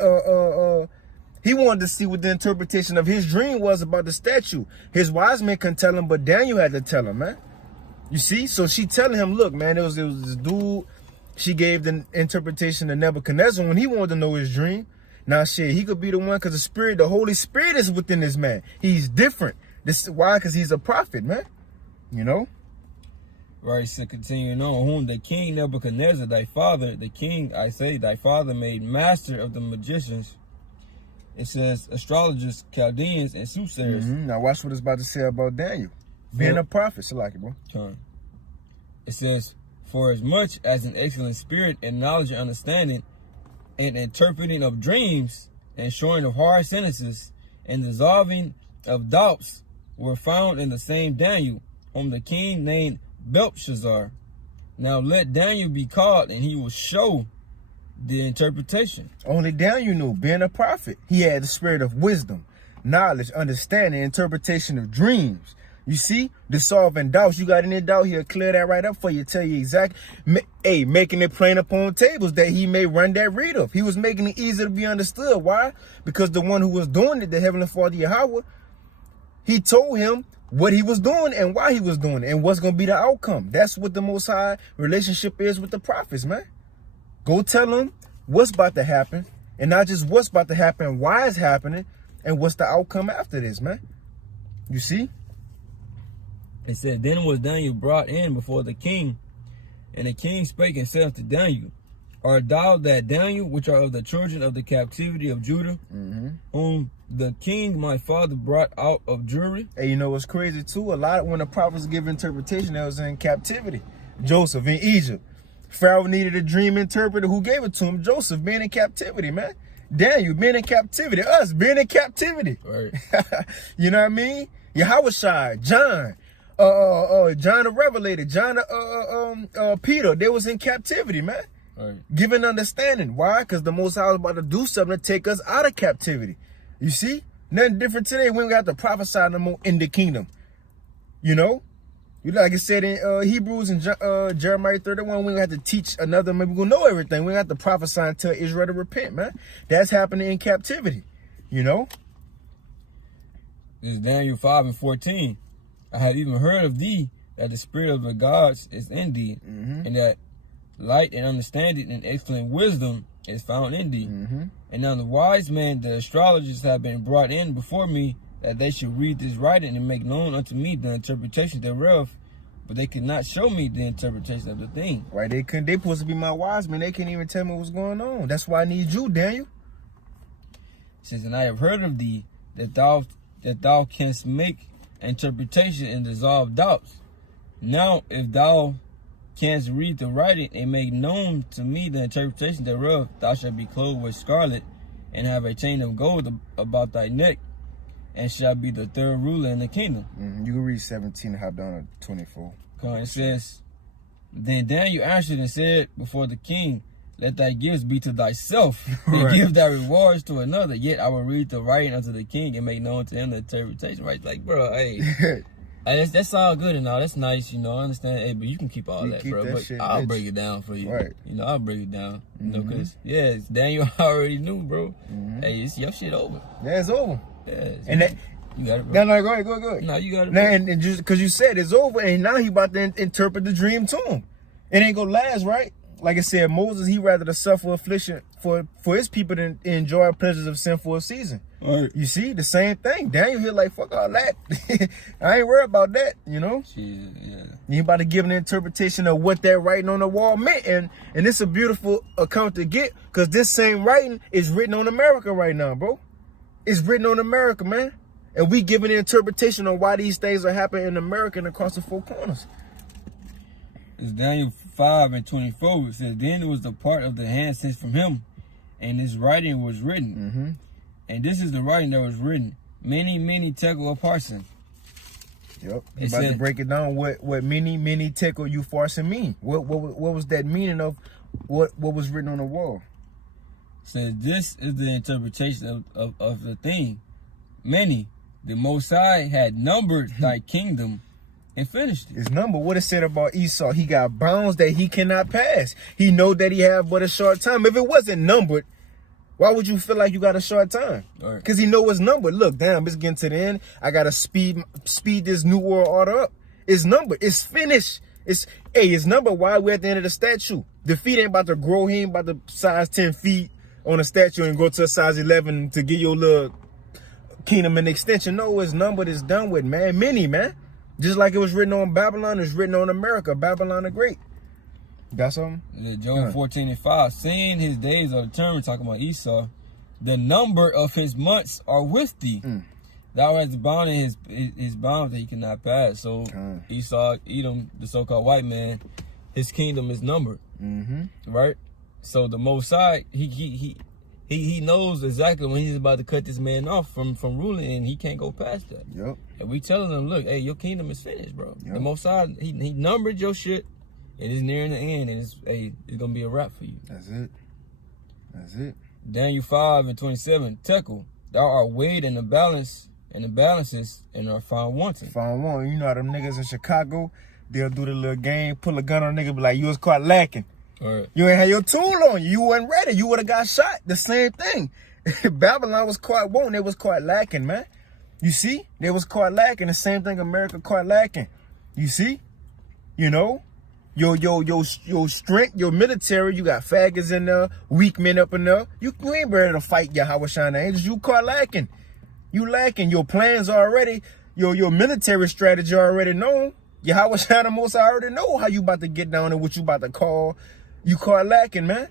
He wanted to see what the interpretation of his dream was about the statue. His wise men couldn't tell him, but Daniel had to tell him, man. You see? So she telling him, look, man, it was this dude. She gave the interpretation to Nebuchadnezzar when he wanted to know his dream. Now, shit, he could be the one because the Holy Spirit is within this man. He's different. This why? Because he's a prophet, man. You know? Right, so continuing on, whom the king Nebuchadnezzar, thy father, the king, I say, thy father made master of the magicians. It says astrologers, Chaldeans, and soothsayers. Now watch what it's about to say about Daniel. Being a prophet, Salaki, bro. It says, for as much as an excellent spirit and knowledge and understanding and interpreting of dreams and showing of hard sentences and dissolving of doubts were found in the same Daniel, whom the king named Belshazzar. Now let Daniel be called, and he will show the interpretation. Only Daniel knew, being a prophet. He had the spirit of wisdom, knowledge, understanding, interpretation of dreams. You see, dissolving doubts. You got any doubt, he'll clear that right up for you, tell you exact. Making it plain upon tables that he may run that read of. He was making it easy to be understood. Why? Because the one who was doing it, the Heavenly Father Yahweh, he told him what he was doing and why he was doing it and what's going to be the outcome. That's what the Most High relationship is with the prophets, man. Go tell them what's about to happen, and not just what's about to happen, why it's happening, and what's the outcome after this, man. You see? It said, then was Daniel brought in before the king, and the king spake and said unto Daniel, art thou that Daniel, which are of the children of the captivity of Judah, whom the king my father brought out of Jewry? Hey, you know what's crazy too? A lot when the prophets give interpretation, that was in captivity. Joseph in Egypt. Pharaoh needed a dream interpreter. Who gave it to him? Joseph, being in captivity, man. Daniel being in captivity. Us being in captivity. Right. You know what I mean? Yahushua, John, John the Revelator, John, Peter. They was in captivity, man. Right. Giving understanding. Why? Because the Most High was about to do something to take us out of captivity. You see? Nothing different today. We don't got to prophesy no more in the kingdom. You know? You like I said in Hebrews and Jeremiah 31, we don't have to teach another. Maybe we're going to know everything. We don't have to prophesy and tell Israel to repent, man. That's happening in captivity. You know? This is Daniel 5:14. I had even heard of thee, that the spirit of the gods is in thee, and that light and understanding and excellent wisdom is found in thee. And now the wise men, the astrologers, have been brought in before me, that they should read this writing and make known unto me the interpretation thereof, but they could not show me the interpretation of the thing. Right, they supposed to be my wise men. They can't even tell me what's going on. That's why I need you, Daniel. It says, and I have heard of thee, that thou canst make interpretation and dissolve doubts. Now, if thou canst read the writing and make known to me the interpretation thereof, thou shalt be clothed with scarlet, and have a chain of gold about thy neck, and shall be the third ruler in the kingdom. You can read 17 and hop down to 24. It says, then Daniel answered and said before the king, let thy gifts be to thyself, and give thy rewards to another. Yet I will read the writing unto the king and make known to him the interpretation. Right? Like, bro, hey, that's all good and all. That's nice, you know. I understand. Hey, but you can keep all that, bro. But I'll break it down for you. Right. You know, I'll break it down. You know, because Daniel already knew, bro. Hey, it's your shit over. Yeah, it's over. Yeah, and that, you got it, bro. No, go ahead. No, you got it, bro. Now, and just because you said it's over, and now he about to interpret the dream to him. It ain't gonna last, right? Like I said, Moses, he rather to suffer affliction for his people than enjoy pleasures of sin for a season. Right. You see, the same thing. Daniel here like, fuck all that. I ain't worried about that, you know? Yeah. You about to give an interpretation of what that writing on the wall meant. And it's a beautiful account to get, because this same writing is written on America right now, bro. It's written on America, man. And we giving an interpretation on why these things are happening in America and across the four corners. It's Daniel 5:24. It says, then it was the part of the hand sent from him, and this writing was written. And this is the writing that was written. Many tekel of parson. Yep. He's about to break it down what many tekel you farson mean. What was that meaning of what was written on the wall? Says this is the interpretation of the thing. many. The Most High had numbered thy kingdom and finished it. His number, what it said about Esau, he got bounds that he cannot pass. He know that he have but a short time. If it wasn't numbered, why would you feel like you got a short time? Because he know it's numbered. Look, damn, it's getting to the end. I got to speed this new world order up. It's numbered. It's finished. It's numbered. Why we at the end of the statue? The feet ain't about to grow. He ain't about to size 10 feet on a statue and go to a size 11 to get your little kingdom an extension. No, it's numbered. It's done with, man. Many, man. Just like it was written on Babylon, it's written on America. Babylon the Great. Got something? Job 14:5. Seeing his days are determined, talking about Esau, the number of his months are with thee. Thou hast bound in his bounds that he cannot pass. So Esau, Edom, the so-called white man, his kingdom is numbered. Right? So the Most High, he knows exactly when he's about to cut this man off from ruling, and he can't go past that. Yep. And we telling him, look, hey, your kingdom is finished, bro. Yep. The Most High, he numbered your shit, and it's nearing the end, and it's gonna be a wrap for you. That's it. That's it. Daniel 5:27. Tekel, thou art weighed in the balance, and the balances, and are found wanting. Found wanting. You know how them niggas in Chicago, they'll do the little game, pull a gun on a nigga, be like, you was caught lacking. Right. You ain't had your tool on you. You wasn't ready. You would have got shot. The same thing. Babylon was caught wanting. They was caught lacking, man. You see? They was caught lacking. The same thing America caught lacking. You see? You know? Your strength, your military, you got faggots in there, weak men up in there. You ain't ready to fight Yahweh Shana angels. You caught lacking. You lacking. Your plans already, your military strategy already known. Yahweh Shana Most I already know how you about to get down and what you about to call. You caught lacking, man.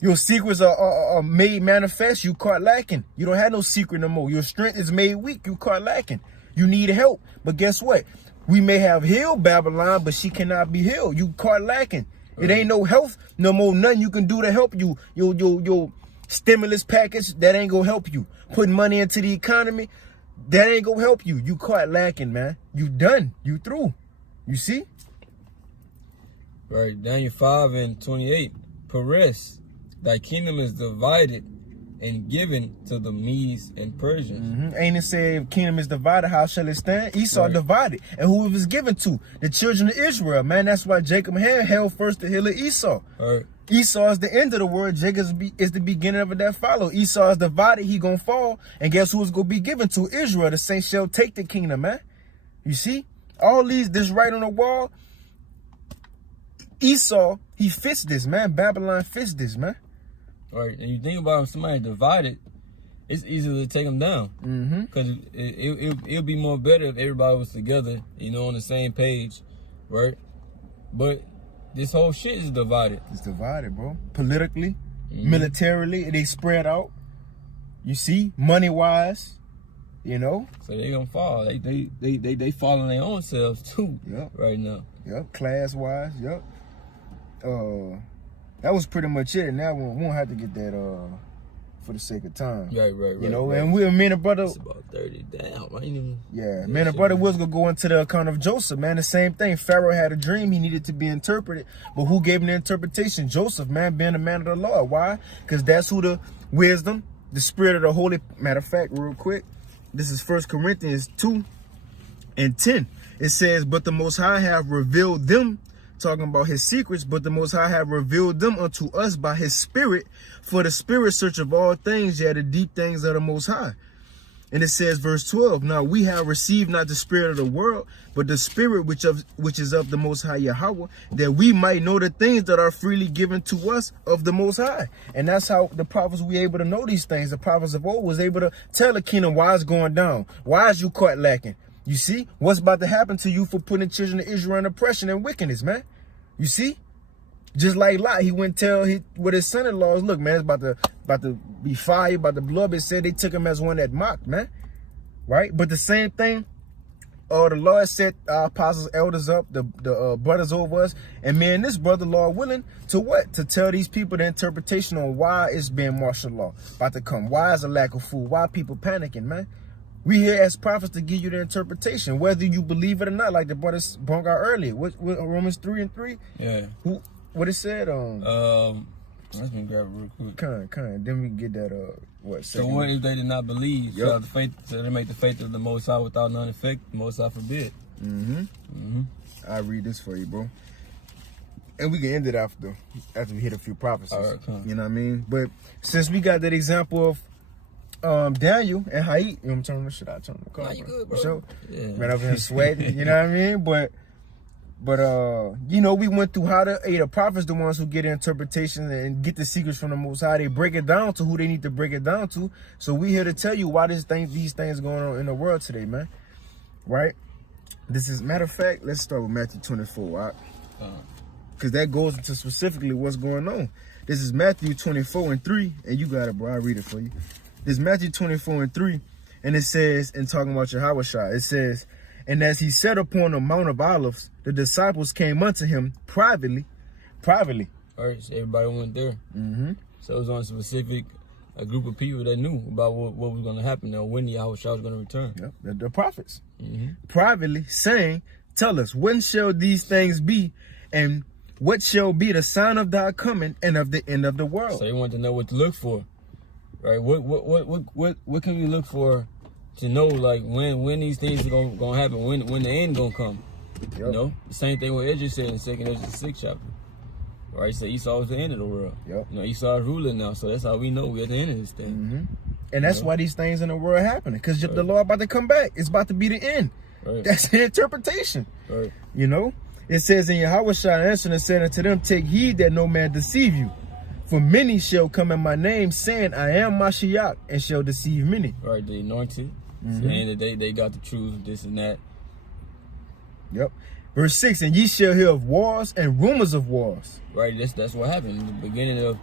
Your secrets are made manifest. You caught lacking. You don't have no secret no more. Your strength is made weak. You caught lacking. You need help. But guess what? We may have healed Babylon, but she cannot be healed. You caught lacking. It ain't no health, no more nothing you can do to help you. Your stimulus package, that ain't gonna help you. Putting money into the economy, that ain't gonna help you. You caught lacking, man. You done. You through. You see? Right. Daniel 5:28. Perez, thy kingdom is divided and given to the Medes and Persians. Ain't it say if kingdom is divided, how shall it stand? Esau divided. And who it was given to? The children of Israel. Man, that's why Jacob held first the hill of Esau. Right. Esau is the end of the world. Jacob is the beginning of it that follow. Esau is divided. He gonna fall. And guess who is gonna be given to? Israel. The saints shall take the kingdom, man. You see? All this right on the wall. Esau, he fits this, man. Babylon fits this, man. Right, and you think about if somebody divided, it's easy to take them down. Because it'll be more better if everybody was together, you know, on the same page, right? But this whole shit is divided. It's divided, bro. Politically, militarily, they spread out. You see, money-wise, you know. So they gonna fall. They fall on their own selves too. Yep. Right now. Yep. Class-wise. Yep. That was pretty much it. Now we won't have to get that for the sake of time. Right. You know, and me and a brother. It's about 30. Damn, I ain't even. Yeah, me and a brother was gonna go into the account of Joseph, man. The same thing. Pharaoh had a dream. He needed to be interpreted, but who gave him the interpretation? Joseph, man, being a man of the Lord. Why? Because that's who the wisdom, the spirit of the Holy. Matter of fact, real quick, this is 1 Corinthians 2:10. It says, "But the Most High have revealed them." Talking about his secrets, but the Most High have revealed them unto us by his spirit, for the spirit search of all things, yet the deep things of the Most High. And it says, verse 12, now we have received not the spirit of the world, but the spirit which is of the Most High Yahweh, that we might know the things that are freely given to us of the Most High. And that's how the prophets were able to know these things. The prophets of old was able to tell the kingdom why it's going down. Why is you caught lacking? You see what's about to happen to you for putting the children of Israel in oppression and wickedness, man. You see, just like Lot, he went tell what his son-in-laws, look, man, it's about to be fire, about to blow up. It said they took him as one that mocked, man. Right? But the same thing, the Lord set our apostles, elders up, the brothers over us, and man, this brother, Lord willing, to what? To tell these people the interpretation on why it's been martial law about to come. Why is a lack of food? Why people panicking, man? We here as prophets to give you the interpretation, whether you believe it or not, like the brothers brought out earlier. What Romans 3:3? Yeah. What it said? Let me grab it real quick. Kind. Then we can get that, what? So what if they did not believe? Yep. So they make the faith of the Most High without none effect, the Most High forbid. I'll read this for you, bro. And we can end it after we hit a few prophecies. All right, come. You know what I mean? But since we got that example of Daniel and Haid, you know what I'm turning the shit out, turning the car. Nah, you good, bro. So, Yeah. man, I've been sweating, you know what I mean? But you know, we went through how the prophets, the ones who get interpretations and get the secrets from the Most High. They break it down to who they need to break it down to. So we here to tell you why these things going on in the world today, man. Right? This is, matter of fact, let's start with Matthew 24, right? Because that goes into specifically what's going on. This is Matthew 24:3, and you got it, bro. I'll read it for you. This is Matthew 24:3, and it says, in talking about Yahushua, it says, and as he sat upon the Mount of Olives, the disciples came unto him privately. All right, so everybody went there. So it was on a group of people that knew about what was going to happen or when Yahushua was going to return. Yep, the prophets. Privately saying, tell us, when shall these things be, and what shall be the sign of thy coming and of the end of the world? So they wanted to know what to look for, right? What can we look for to know, like, when these things are gonna happen, when the end gonna come? Yep. You know, the same thing what Ezra said in 2nd Ezra 6th chapter. Right, so Esau was the end of the world. Yep. You know, Esau is ruling now, so that's how we know we're at the end of this thing. And that's why these things in the world are happening, because the Lord about to come back. It's about to be the end. Right. That's the interpretation. Right. You know, it says in Yahushua answered and said unto them, take heed that no man deceive you. For many shall come in my name, saying, I am Mashiach, and shall deceive many. Right, the anointed, saying that they got the truth, this and that. Yep. Verse 6, and ye shall hear of wars and rumors of wars. Right, that's what happened in the beginning of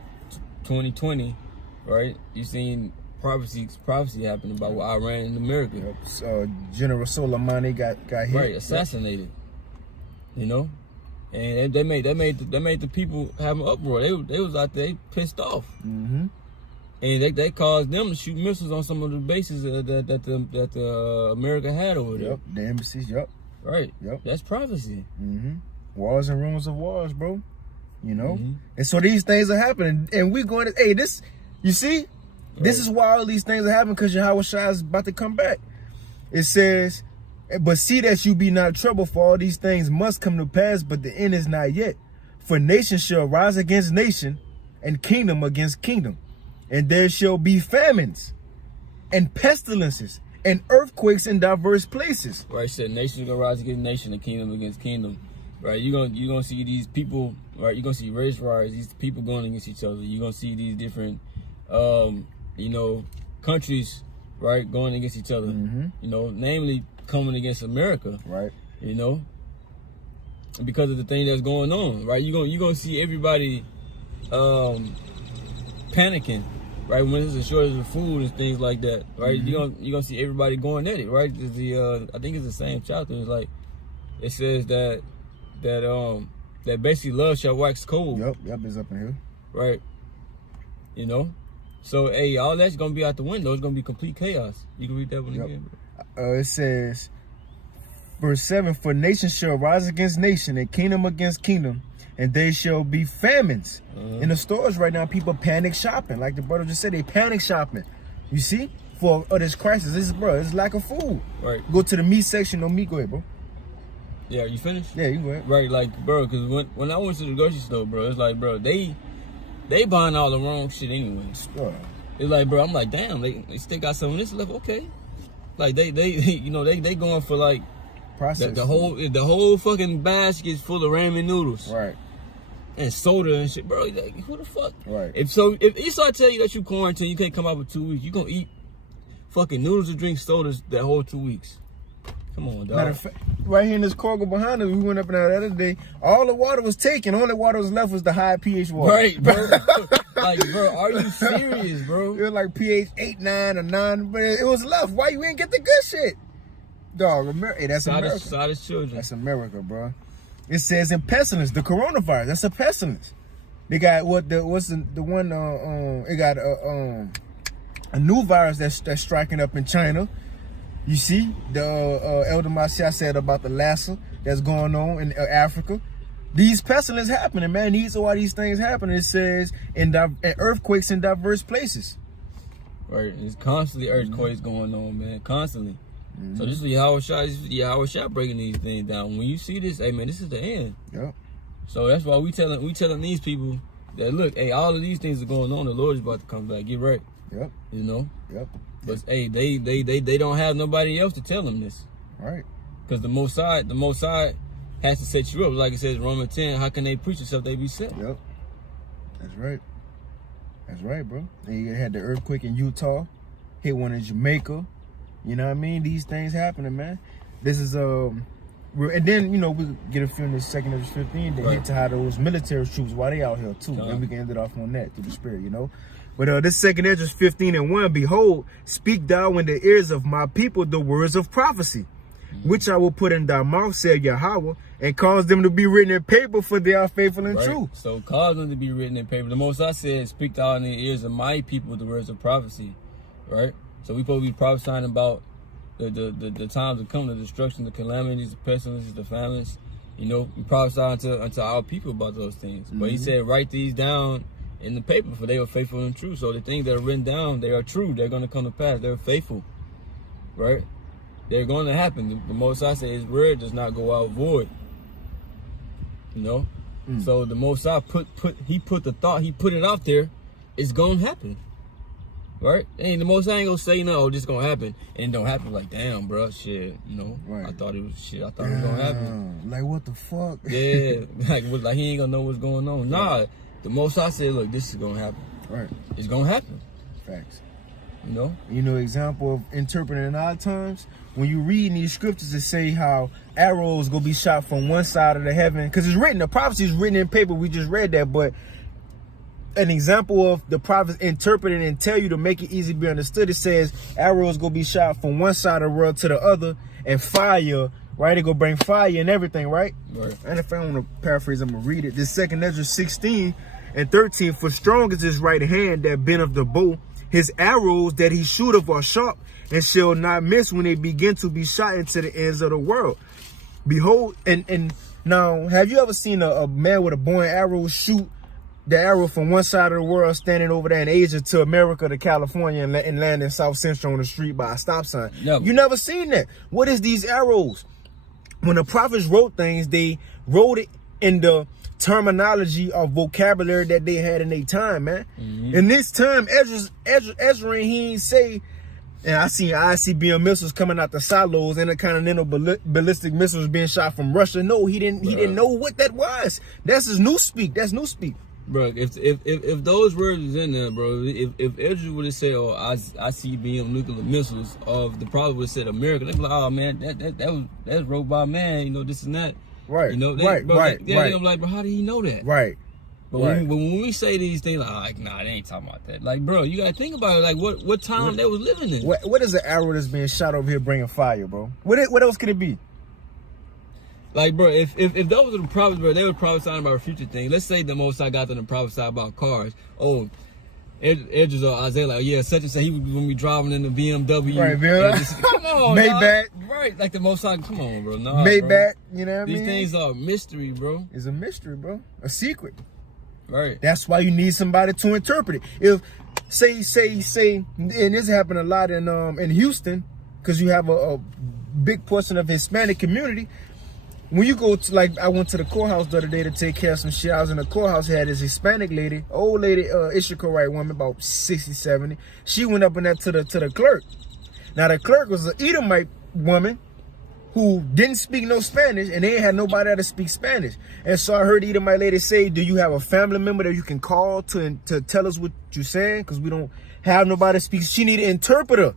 2020. Right, you seen prophecy happening about Iran and America. Yep. General Soleimani got hit. Right, assassinated. You know, and they made the people have an uproar. They was out there pissed off. And they caused them to shoot missiles on some of the bases that America had over there. Yep, the embassies. Yep. Right. Yep. That's prophecy. Wars and rumors of wars, bro. You know, and so these things are happening, and we're going to. Hey, this, you see, this is why all these things are happening, because Yahushua is about to come back. It says, but see that you be not troubled, for all these things must come to pass, but the end is not yet. For nation shall rise against nation, and kingdom against kingdom, and there shall be famines, and pestilences, and earthquakes in diverse places. Right, said nation gonna rise against nation, and kingdom against kingdom. Right, you're gonna see these people. Right, you're gonna see race riots, these people going against each other. You're gonna see these different, you know, countries, right, going against each other. You know, namely coming against America. Right. You know, because of the thing that's going on. Right, you're gonna see everybody, panicking. Right, when there's a shortage of food and things like that. Right, you're gonna see everybody going at it. Right, I think it's the same chapter. It's like, it says that basically love shall wax cold. Yep, it's up in here. Right. You know? So, hey, all that's going to be out the window. It's going to be complete chaos. You can read that one again, bro. It says, verse 7, for nation shall rise against nation, and kingdom against kingdom, and there shall be famines. In the stores right now, people panic shopping. Like the brother just said, they panic shopping. You see? For this crisis. This is, bro, it's lack of food. Right. Go to the meat section. No meat. Go ahead, bro. Yeah, you finished? Yeah, you went. Right, like, bro, because when I went to the grocery store, bro, it's like, bro, they buying all the wrong shit anyways. It's like, bro, I'm like, damn, they still got some of this left, okay. Like, they you know, they going for, like, the whole fucking basket's full of ramen noodles. Right. And soda and shit, bro. Like, who the fuck? Right. If Esau tell you that you quarantine, you can't come out for 2 weeks, you gonna eat fucking noodles and drink sodas that whole 2 weeks. Come on, dog. Matter of fact, right here in this cargo behind us, we went up and out the other day. All the water was taken. Only water was left was the high pH water. Right, bro. Like, bro, are you serious, bro? It was like pH 8, 9, or 9, but it was left. Why you ain't get the good shit? Dog, hey, that's America. Sod's children. That's America, bro. It says in pestilence, the coronavirus. That's a pestilence. They got what's the one? It got a new virus that's striking up in China. You see, the Elder Masiah said about the Lassa that's going on in Africa. these pestilence happening, man. These are why these things happening. It says in earthquakes in diverse places. Right, it's constantly earthquakes going on, man, constantly. So this is Yahweh Shah breaking these things down. When you see this, hey man, this is the end. Yep. So that's why we telling these people that look, hey, all of these things are going on. The Lord is about to come back. Get right. Yep. You know. Yep. But hey, they don't have nobody else to tell them this. Right. Because the Most High has to set you up. Like it says in Romans 10, how can they preach except they be sent? Yep. That's right. That's right, bro. And you had the earthquake in Utah, hit one in Jamaica. You know what I mean? These things happening, man. This is and then we get a few in the 2nd Ezra 15 that hit to how those military troops why they out here too. And we can end it off on that through the spirit, But this 2nd Ezra 15:1, behold, speak thou in the ears of my people the words of prophecy, which I will put in thy mouth, said Yahweh, and cause them to be written in paper, for they are faithful and true. So cause them to be written in paper. The Most High said, speak thou in the ears of my people the words of prophecy, right? So we supposed to be prophesying about the times to come, the destruction, the calamities, the pestilences, the famines. We prophesy unto our people about those things. But he said, write these down in the paper, for they are faithful and true. So the things that are written down, they are true. They're going to come to pass. They're faithful, right? They're going to happen. The Most High said his word does not go out void. So the Most High put it out there. It's going to happen. Right? And the Most High ain't going to say no, this going to happen. And it don't happen. Like, damn, bro, shit, Right. I thought it was going to happen. Like, what the fuck? Yeah. like he ain't going to know what's going on. Nah, the Most High said, look, this is going to happen. Right. It's going to happen. Facts. Example of interpreting in our times, when you read in these scriptures that say how arrows gonna be shot from one side of the heaven, because it's written, the prophecy is written in paper, we just read that, but an example of the prophets interpreting and tell you to make it easy to be understood, it says arrows gonna be shot from one side of the world to the other, and fire, right? It gonna bring fire and everything, right? And if I want to paraphrase, I'm gonna read it. This 2nd Ezra 16:13, for strong is his right hand that bendeth the bow, his arrows that he shooteth are sharp, and shall not miss when they begin to be shot into the ends of the world. Behold, and now, have you ever seen a man with a bow and arrow shoot the arrow from one side of the world, standing over there in Asia to America to California, and land in South Central on the street by a stop sign? Never. You never seen that. What is these arrows? When the prophets wrote things, they wrote it in the terminology of vocabulary that they had in their time, man. In this time, Ezra, he ain't say, and I see ICBM missiles coming out the silos, intercontinental ballistic missiles being shot from Russia. No, he didn't know what that was. That's his new speak. That's new speak. Bro, if those words was in there, bro, if Ezra would have said, oh, ICBM nuclear missiles, of the prophet would have said America, they'd be like, oh man, that's wrote by man, this and that. Right. Right. I'm like, bro, how did he know that? Right. But when we say these things, like, nah, they ain't talking about that. Like, bro, you gotta think about it. Like, what time they was living in? What is an arrow that's being shot over here bringing fire, bro? What else could it be? Like, bro, if those were the prophets, bro, they were prophesying about a future thing. Let's say the Most High got them to prophesy about cars. Oh, Edges or Isaiah, like, yeah, such and such, he was gonna be driving in the BMW. Right, man. Come on, Maybach. Right, like the Most High, come on, bro. Nah, Maybach, bro. You know what I mean? These things are a mystery, bro. It's a mystery, bro. A secret. Right. That's why you need somebody to interpret it. If, say, and this happened a lot in Houston, because you have a big portion of Hispanic community. When you go to, like, I went to the courthouse the other day to take care of some shit. I was in the courthouse, had this Hispanic lady, old lady, Issachar woman, about 60, 70. She went up in there to the clerk. Now, the clerk was an Edomite woman who didn't speak no Spanish, and they ain't had nobody there to speak Spanish. And so I heard the Edomite lady say, do you have a family member that you can call to tell us what you're saying? Because we don't have nobody to speak. She needed an interpreter,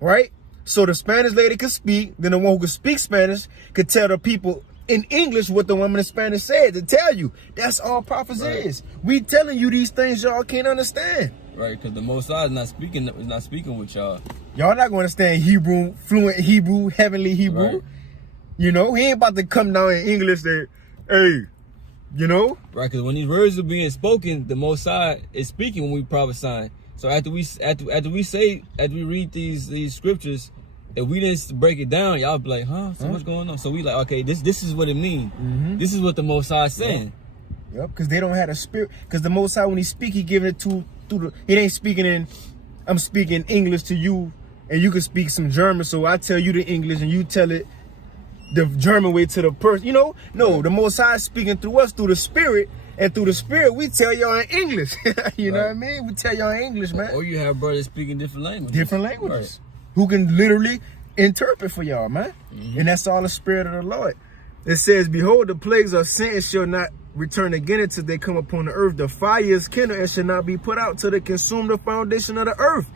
right? So the Spanish lady could speak, then the one who could speak Spanish could tell the people in English what the woman in Spanish said, to tell you. That's all prophecy is. We telling you these things y'all can't understand. Right, because the Most High is not speaking with y'all. Y'all not going to understand Hebrew, fluent Hebrew, heavenly Hebrew. Right. He ain't about to come down in English that, hey, Right, because when these words are being spoken, the Most High is speaking when we prophesying. So after we read these scriptures, if we didn't break it down, y'all be like, huh? So what's going on? So we like, okay, this is what it means. This is what the Most High is saying. Yep, because they don't have a spirit. Because the Most High, when he speak, he giving it through the. It ain't speaking in. I'm speaking English to you, and you can speak some German. So I tell you the English, and you tell it the German way to the person. You know, no, the Most High is speaking through us through the Spirit, and through the Spirit we tell y'all in English. You know what I mean? We tell y'all in English, man. Or you have brothers speaking different languages. Different languages, who can literally interpret for y'all, man. And that's all the Spirit of the Lord. It says, behold, the plagues of sin shall not return again until they come upon the earth. The fire is kindled and shall not be put out till they consume the foundation of the earth.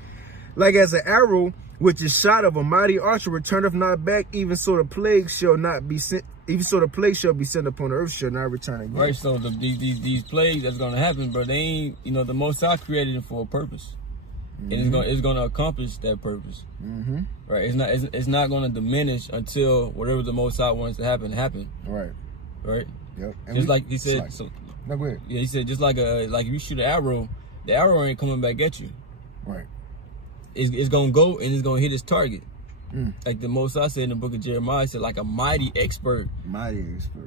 Like as an arrow which is shot of a mighty archer returneth not back, even so the plague shall not be sent. Even so the plague shall be sent upon the earth, shall not return again. Right. So these plagues that's gonna happen, but they ain't. You know, the Most High created it for a purpose. And it's gonna accomplish that purpose, right? It's not gonna diminish until whatever the Most High wants to happen. Right. Yep. And just like he said. So no, go ahead. Yeah, he said just like if you shoot an arrow, the arrow ain't coming back at you. Right. It's gonna go and it's gonna hit its target. Like the Most High said in the book of Jeremiah, he said like a mighty expert.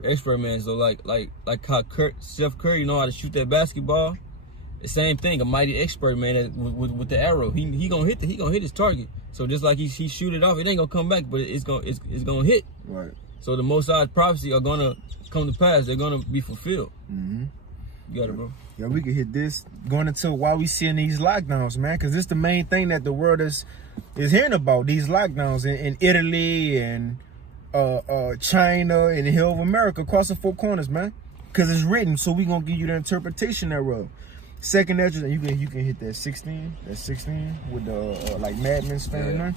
Expert man. So like how Steph Curry know how to shoot that basketball. The same thing, a mighty expert man with the arrow. He gonna hit his target. So just like he shoot it off, it ain't gonna come back, but it's gonna hit. Right. So the Most High's prophecy are gonna come to pass. They're gonna be fulfilled. You got it, bro. Yeah, we can hit this going into why we seeing these lockdowns, man. Because this is the main thing that the world is hearing about. These lockdowns in Italy and China and the Hill of America, across the four corners, man. Because it's written, so we gonna give you the interpretation thereof. Second Esdras, and you can hit that 16. That 16 with the like Madman standing there.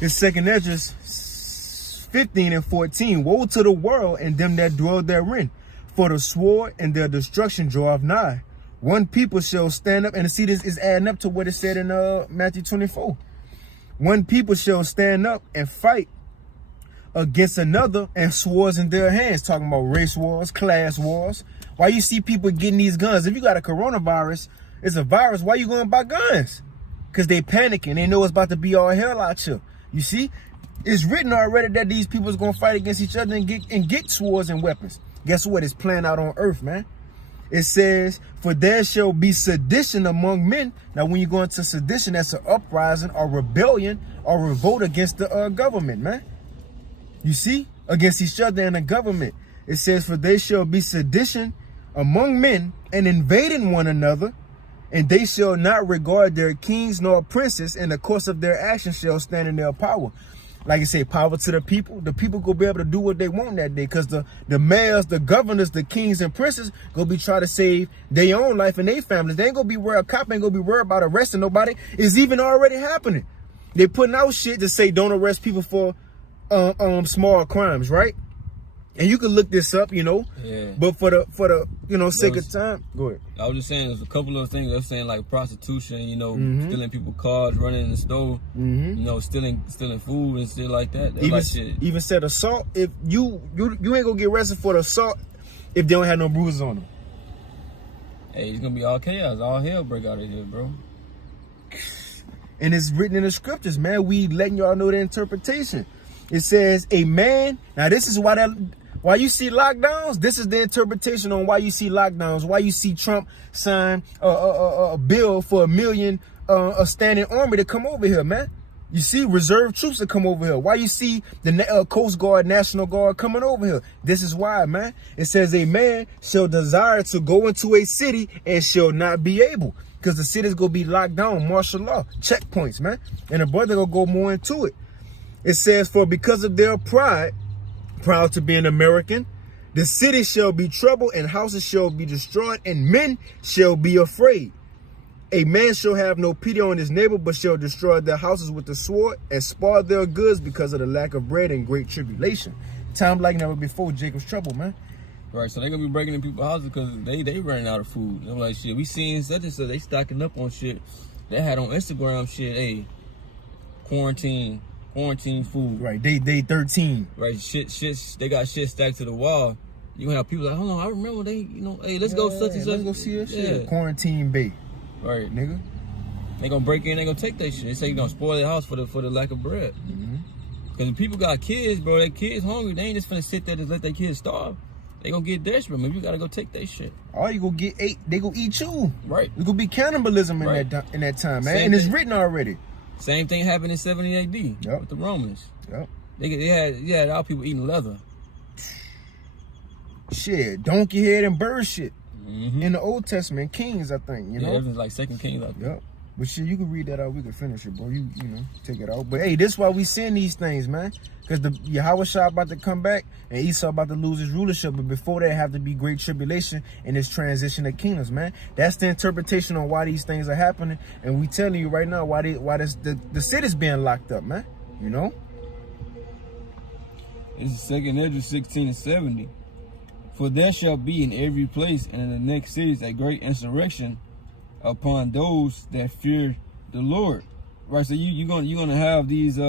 It's Second Esdras 15 and 14. Woe to the world and them that dwell therein, for the sword and their destruction draweth nigh. One people shall stand up, and see this is adding up to what it said in Matthew 24. One people shall stand up and fight against another, and swords in their hands. Talking about race wars, class wars. Why you see people getting these guns? If you got a coronavirus, it's a virus, why you going to buy guns? Because they panicking. They know it's about to be all hell out here. You see? It's written already that these people is going to fight against each other and get swords and weapons. Guess what? It's playing out on earth, man. It says, for there shall be sedition among men. Now, when you go into sedition, that's an uprising or rebellion or revolt against the government, man. You see? Against each other and the government. It says, for they shall be sedition among men, and invading one another, and they shall not regard their kings nor princes, and the course of their actions shall stand in their power. Like I say, power to the people. The people go be able to do what they want that day, because the mayors, the governors, the kings and princes go be trying to save their own life and their families. They ain't gonna be worried, a cop ain't gonna be worried about arresting nobody. It's even already happening. They putting out shit to say don't arrest people for small crimes, right? And you can look this up, you know. Yeah. But for the sake of time, go ahead. I was just saying there's a couple of things. I was saying like prostitution, you know, stealing people's cars, running in the store, you know, stealing food and shit like that. Even said assault. If you ain't gonna get arrested for the assault if they don't have no bruises on them. Hey, it's gonna be all chaos, all hell break out of here, bro. And it's written in the scriptures, man. We letting y'all know the interpretation. It says a man. Now this is why you see lockdowns. This is the interpretation on why you see lockdowns. Why you see Trump sign a bill for 1 million a standing army to come over here, man. You see reserve troops to come over here. Why you see the Coast Guard, National Guard coming over here? This is why, man. It says a man shall desire to go into a city and shall not be able, because the city's gonna be locked down, martial law, checkpoints, man. And the brother gonna go more into it. It says, for because of their pride, proud to be an American, the city shall be troubled and houses shall be destroyed and men shall be afraid. A man shall have no pity on his neighbor, but shall destroy their houses with the sword and spoil their goods because of the lack of bread and great tribulation. Time like never before, Jacob's trouble, man. Right, so they're going to be breaking in people's houses because they running out of food. They're like, shit, we seeing such and such, they stocking up on shit. They had on Instagram shit, hey, quarantine food. Right, day 13. Right, shit, they got shit stacked to the wall. You gonna have people like, hold on, I remember they, hey, let's go such and such. Let's go see that shit. Quarantine bait. Right. Nigga. They gonna break in, they gonna take that shit. They say you gonna spoil their house for the lack of bread. Because if people got kids, bro, their kids hungry, they ain't just finna sit there and let their kids starve. They gonna get desperate, man. You gotta go take that shit. Or you gonna get ate, they gonna eat you. Right. It's gonna be cannibalism in that time, man. And it's written already. Same thing happened in 70 AD with the Romans. Yep. They had all people eating leather. Shit, donkey head and bird shit. In the Old Testament, Kings, I think, you know. Yeah, it was like 2 Kings out there. Yep. But shit, you can read that out. We can finish it, bro. You know, take it out. But hey, this is why we seeing these things, man. Because the Yahushua about to come back and Esau about to lose his rulership. But before that, have to be great tribulation in this transition of kingdoms, man. That's the interpretation on why these things are happening. And we telling you right now why the city's being locked up, man. You know. This is 2nd Ezra 16 and 70. For there shall be in every place and in the next cities a great insurrection upon those that fear the Lord. Right, so you're gonna have these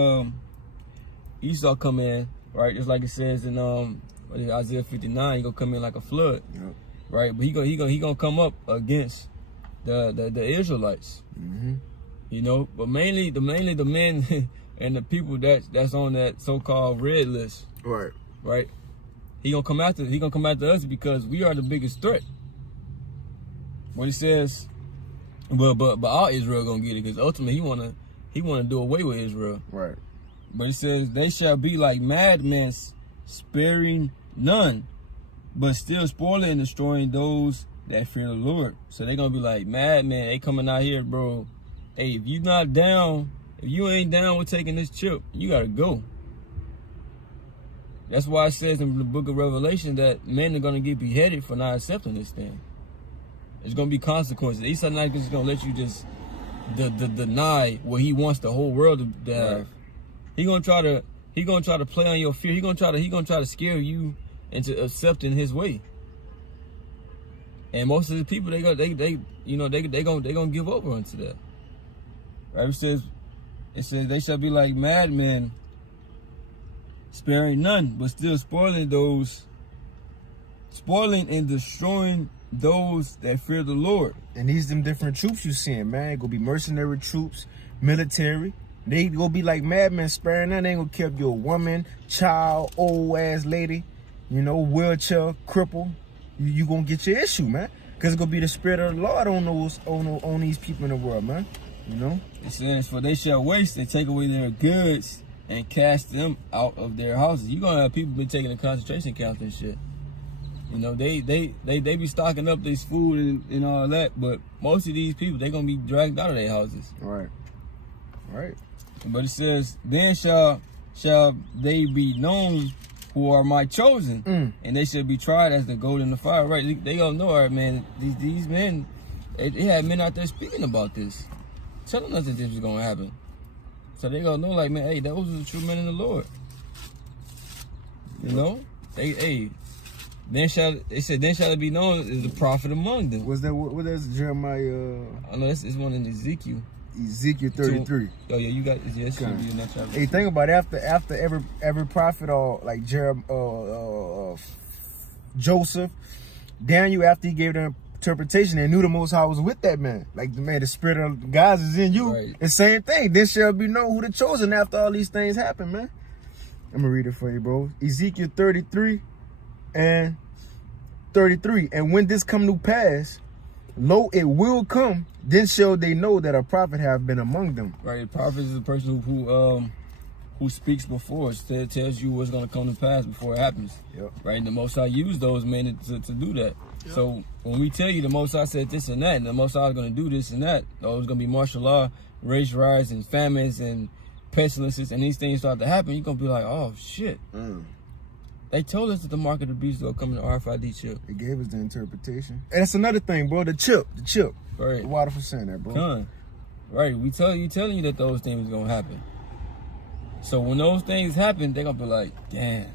Esau come in, right? Just like it says in Isaiah 59, he gonna come in like a flood. Yep. Right? But he gonna come up against the Israelites. You know, but mainly the men and the people that's on that so-called red list. Right. Right? He gonna come after us because we are the biggest threat. What he says, but all Israel gonna get it because ultimately he wanna do away with Israel. Right. But it says they shall be like madmen, sparing none, but still spoiling and destroying those that fear the Lord. So they gonna be like madmen. They coming out here, bro. Hey, if you not down, if you ain't down with taking this chip, you gotta go. That's why it says in the book of Revelation that men are going to get beheaded for not accepting this thing. There's going to be consequences. Esau not just going to let you just deny what he wants the whole world to have. Right. He going to try to play on your fear. He going to try to scare you into accepting his way. And most of the people they going to give over unto that. Right? It says they shall be like madmen, sparing none, but still spoiling and destroying those that fear the Lord. And these them different troops you seeing, man. It gonna be mercenary troops, military. They gonna be like madmen, sparing none. They ain't gonna care if you're a woman, child, old ass lady, you know, wheelchair, cripple. You gonna get your issue, man. Cause it's gonna be the spirit of the Lord on these people in the world, man. You know. It says, for they shall waste and take away their goods and cast them out of their houses. You're gonna have people be taking the concentration camps and shit. You know, they be stocking up this food and all that, but most of these people, they gonna be dragged out of their houses. Right. Right. But it says, then shall they be known who are my chosen, and they shall be tried as the gold in the fire. Right? They gonna know, all right, man, these men, they had men out there speaking about this, telling us that this was gonna happen. So they gonna know, like, man, hey, those are the true men in the Lord. You know? Then shall it be known as the prophet among them. Was that what is Jeremiah? I know it's one in Ezekiel. Ezekiel 33. Oh yeah, you got yes. Okay. Hey, think about it, after every prophet or like Joseph, Daniel, after he gave them interpretation, they knew the Most High was with that man. Like, the spirit of God is in you. Right. The same thing. Then shall be known who the chosen after all these things happen, man. I'm gonna read it for you, bro. Ezekiel 33 and 33. And when this come to pass, lo, it will come, then shall they know that a prophet have been among them. Right. A prophet is the person who speaks before us, tells you what's gonna come to pass before it happens. Yep. Right. And the Most High used those men to do that. Yep. So when we tell you the Most High said this and that, and the Most High is gonna do this and that, it's gonna be martial law, race riots, and famines and pestilences, and these things start to happen, you're gonna be like, oh shit. They told us that the mark of the beast will come in the RFID chip. They gave us the interpretation. And that's another thing, bro. The chip. Right. The water for saying that, bro. Right. We telling you that those things gonna happen. So when those things happen, they're gonna be like, damn,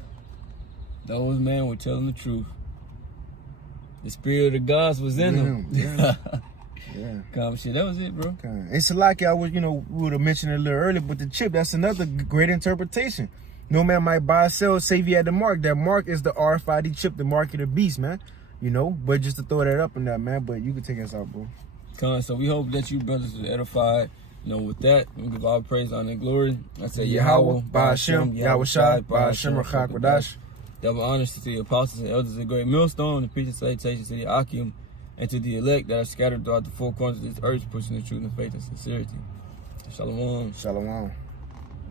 those men were telling the truth. The spirit of the gods was in them. Yeah. Yeah. Calm shit. That was it, bro. It's like we would have mentioned it a little earlier, but the chip, that's another great interpretation. No man might buy or sell, save you at the mark. That mark is the RFID chip, the mark of the beast, man. You know, but just to throw that up in that, man. But you can take us out, bro. So we hope that you brothers are edified You know, with that, we give all praise, honor, and glory. I say Yahweh, Ba'ashem, Yahweh Shai, Ba'ashem Rachakwadash. Double honors to the apostles and elders of the great millstone, the preaching salutations to the Akim, and to the elect that are scattered throughout the four corners of this earth, pushing the truth and faith and sincerity. Shalom. Shalom.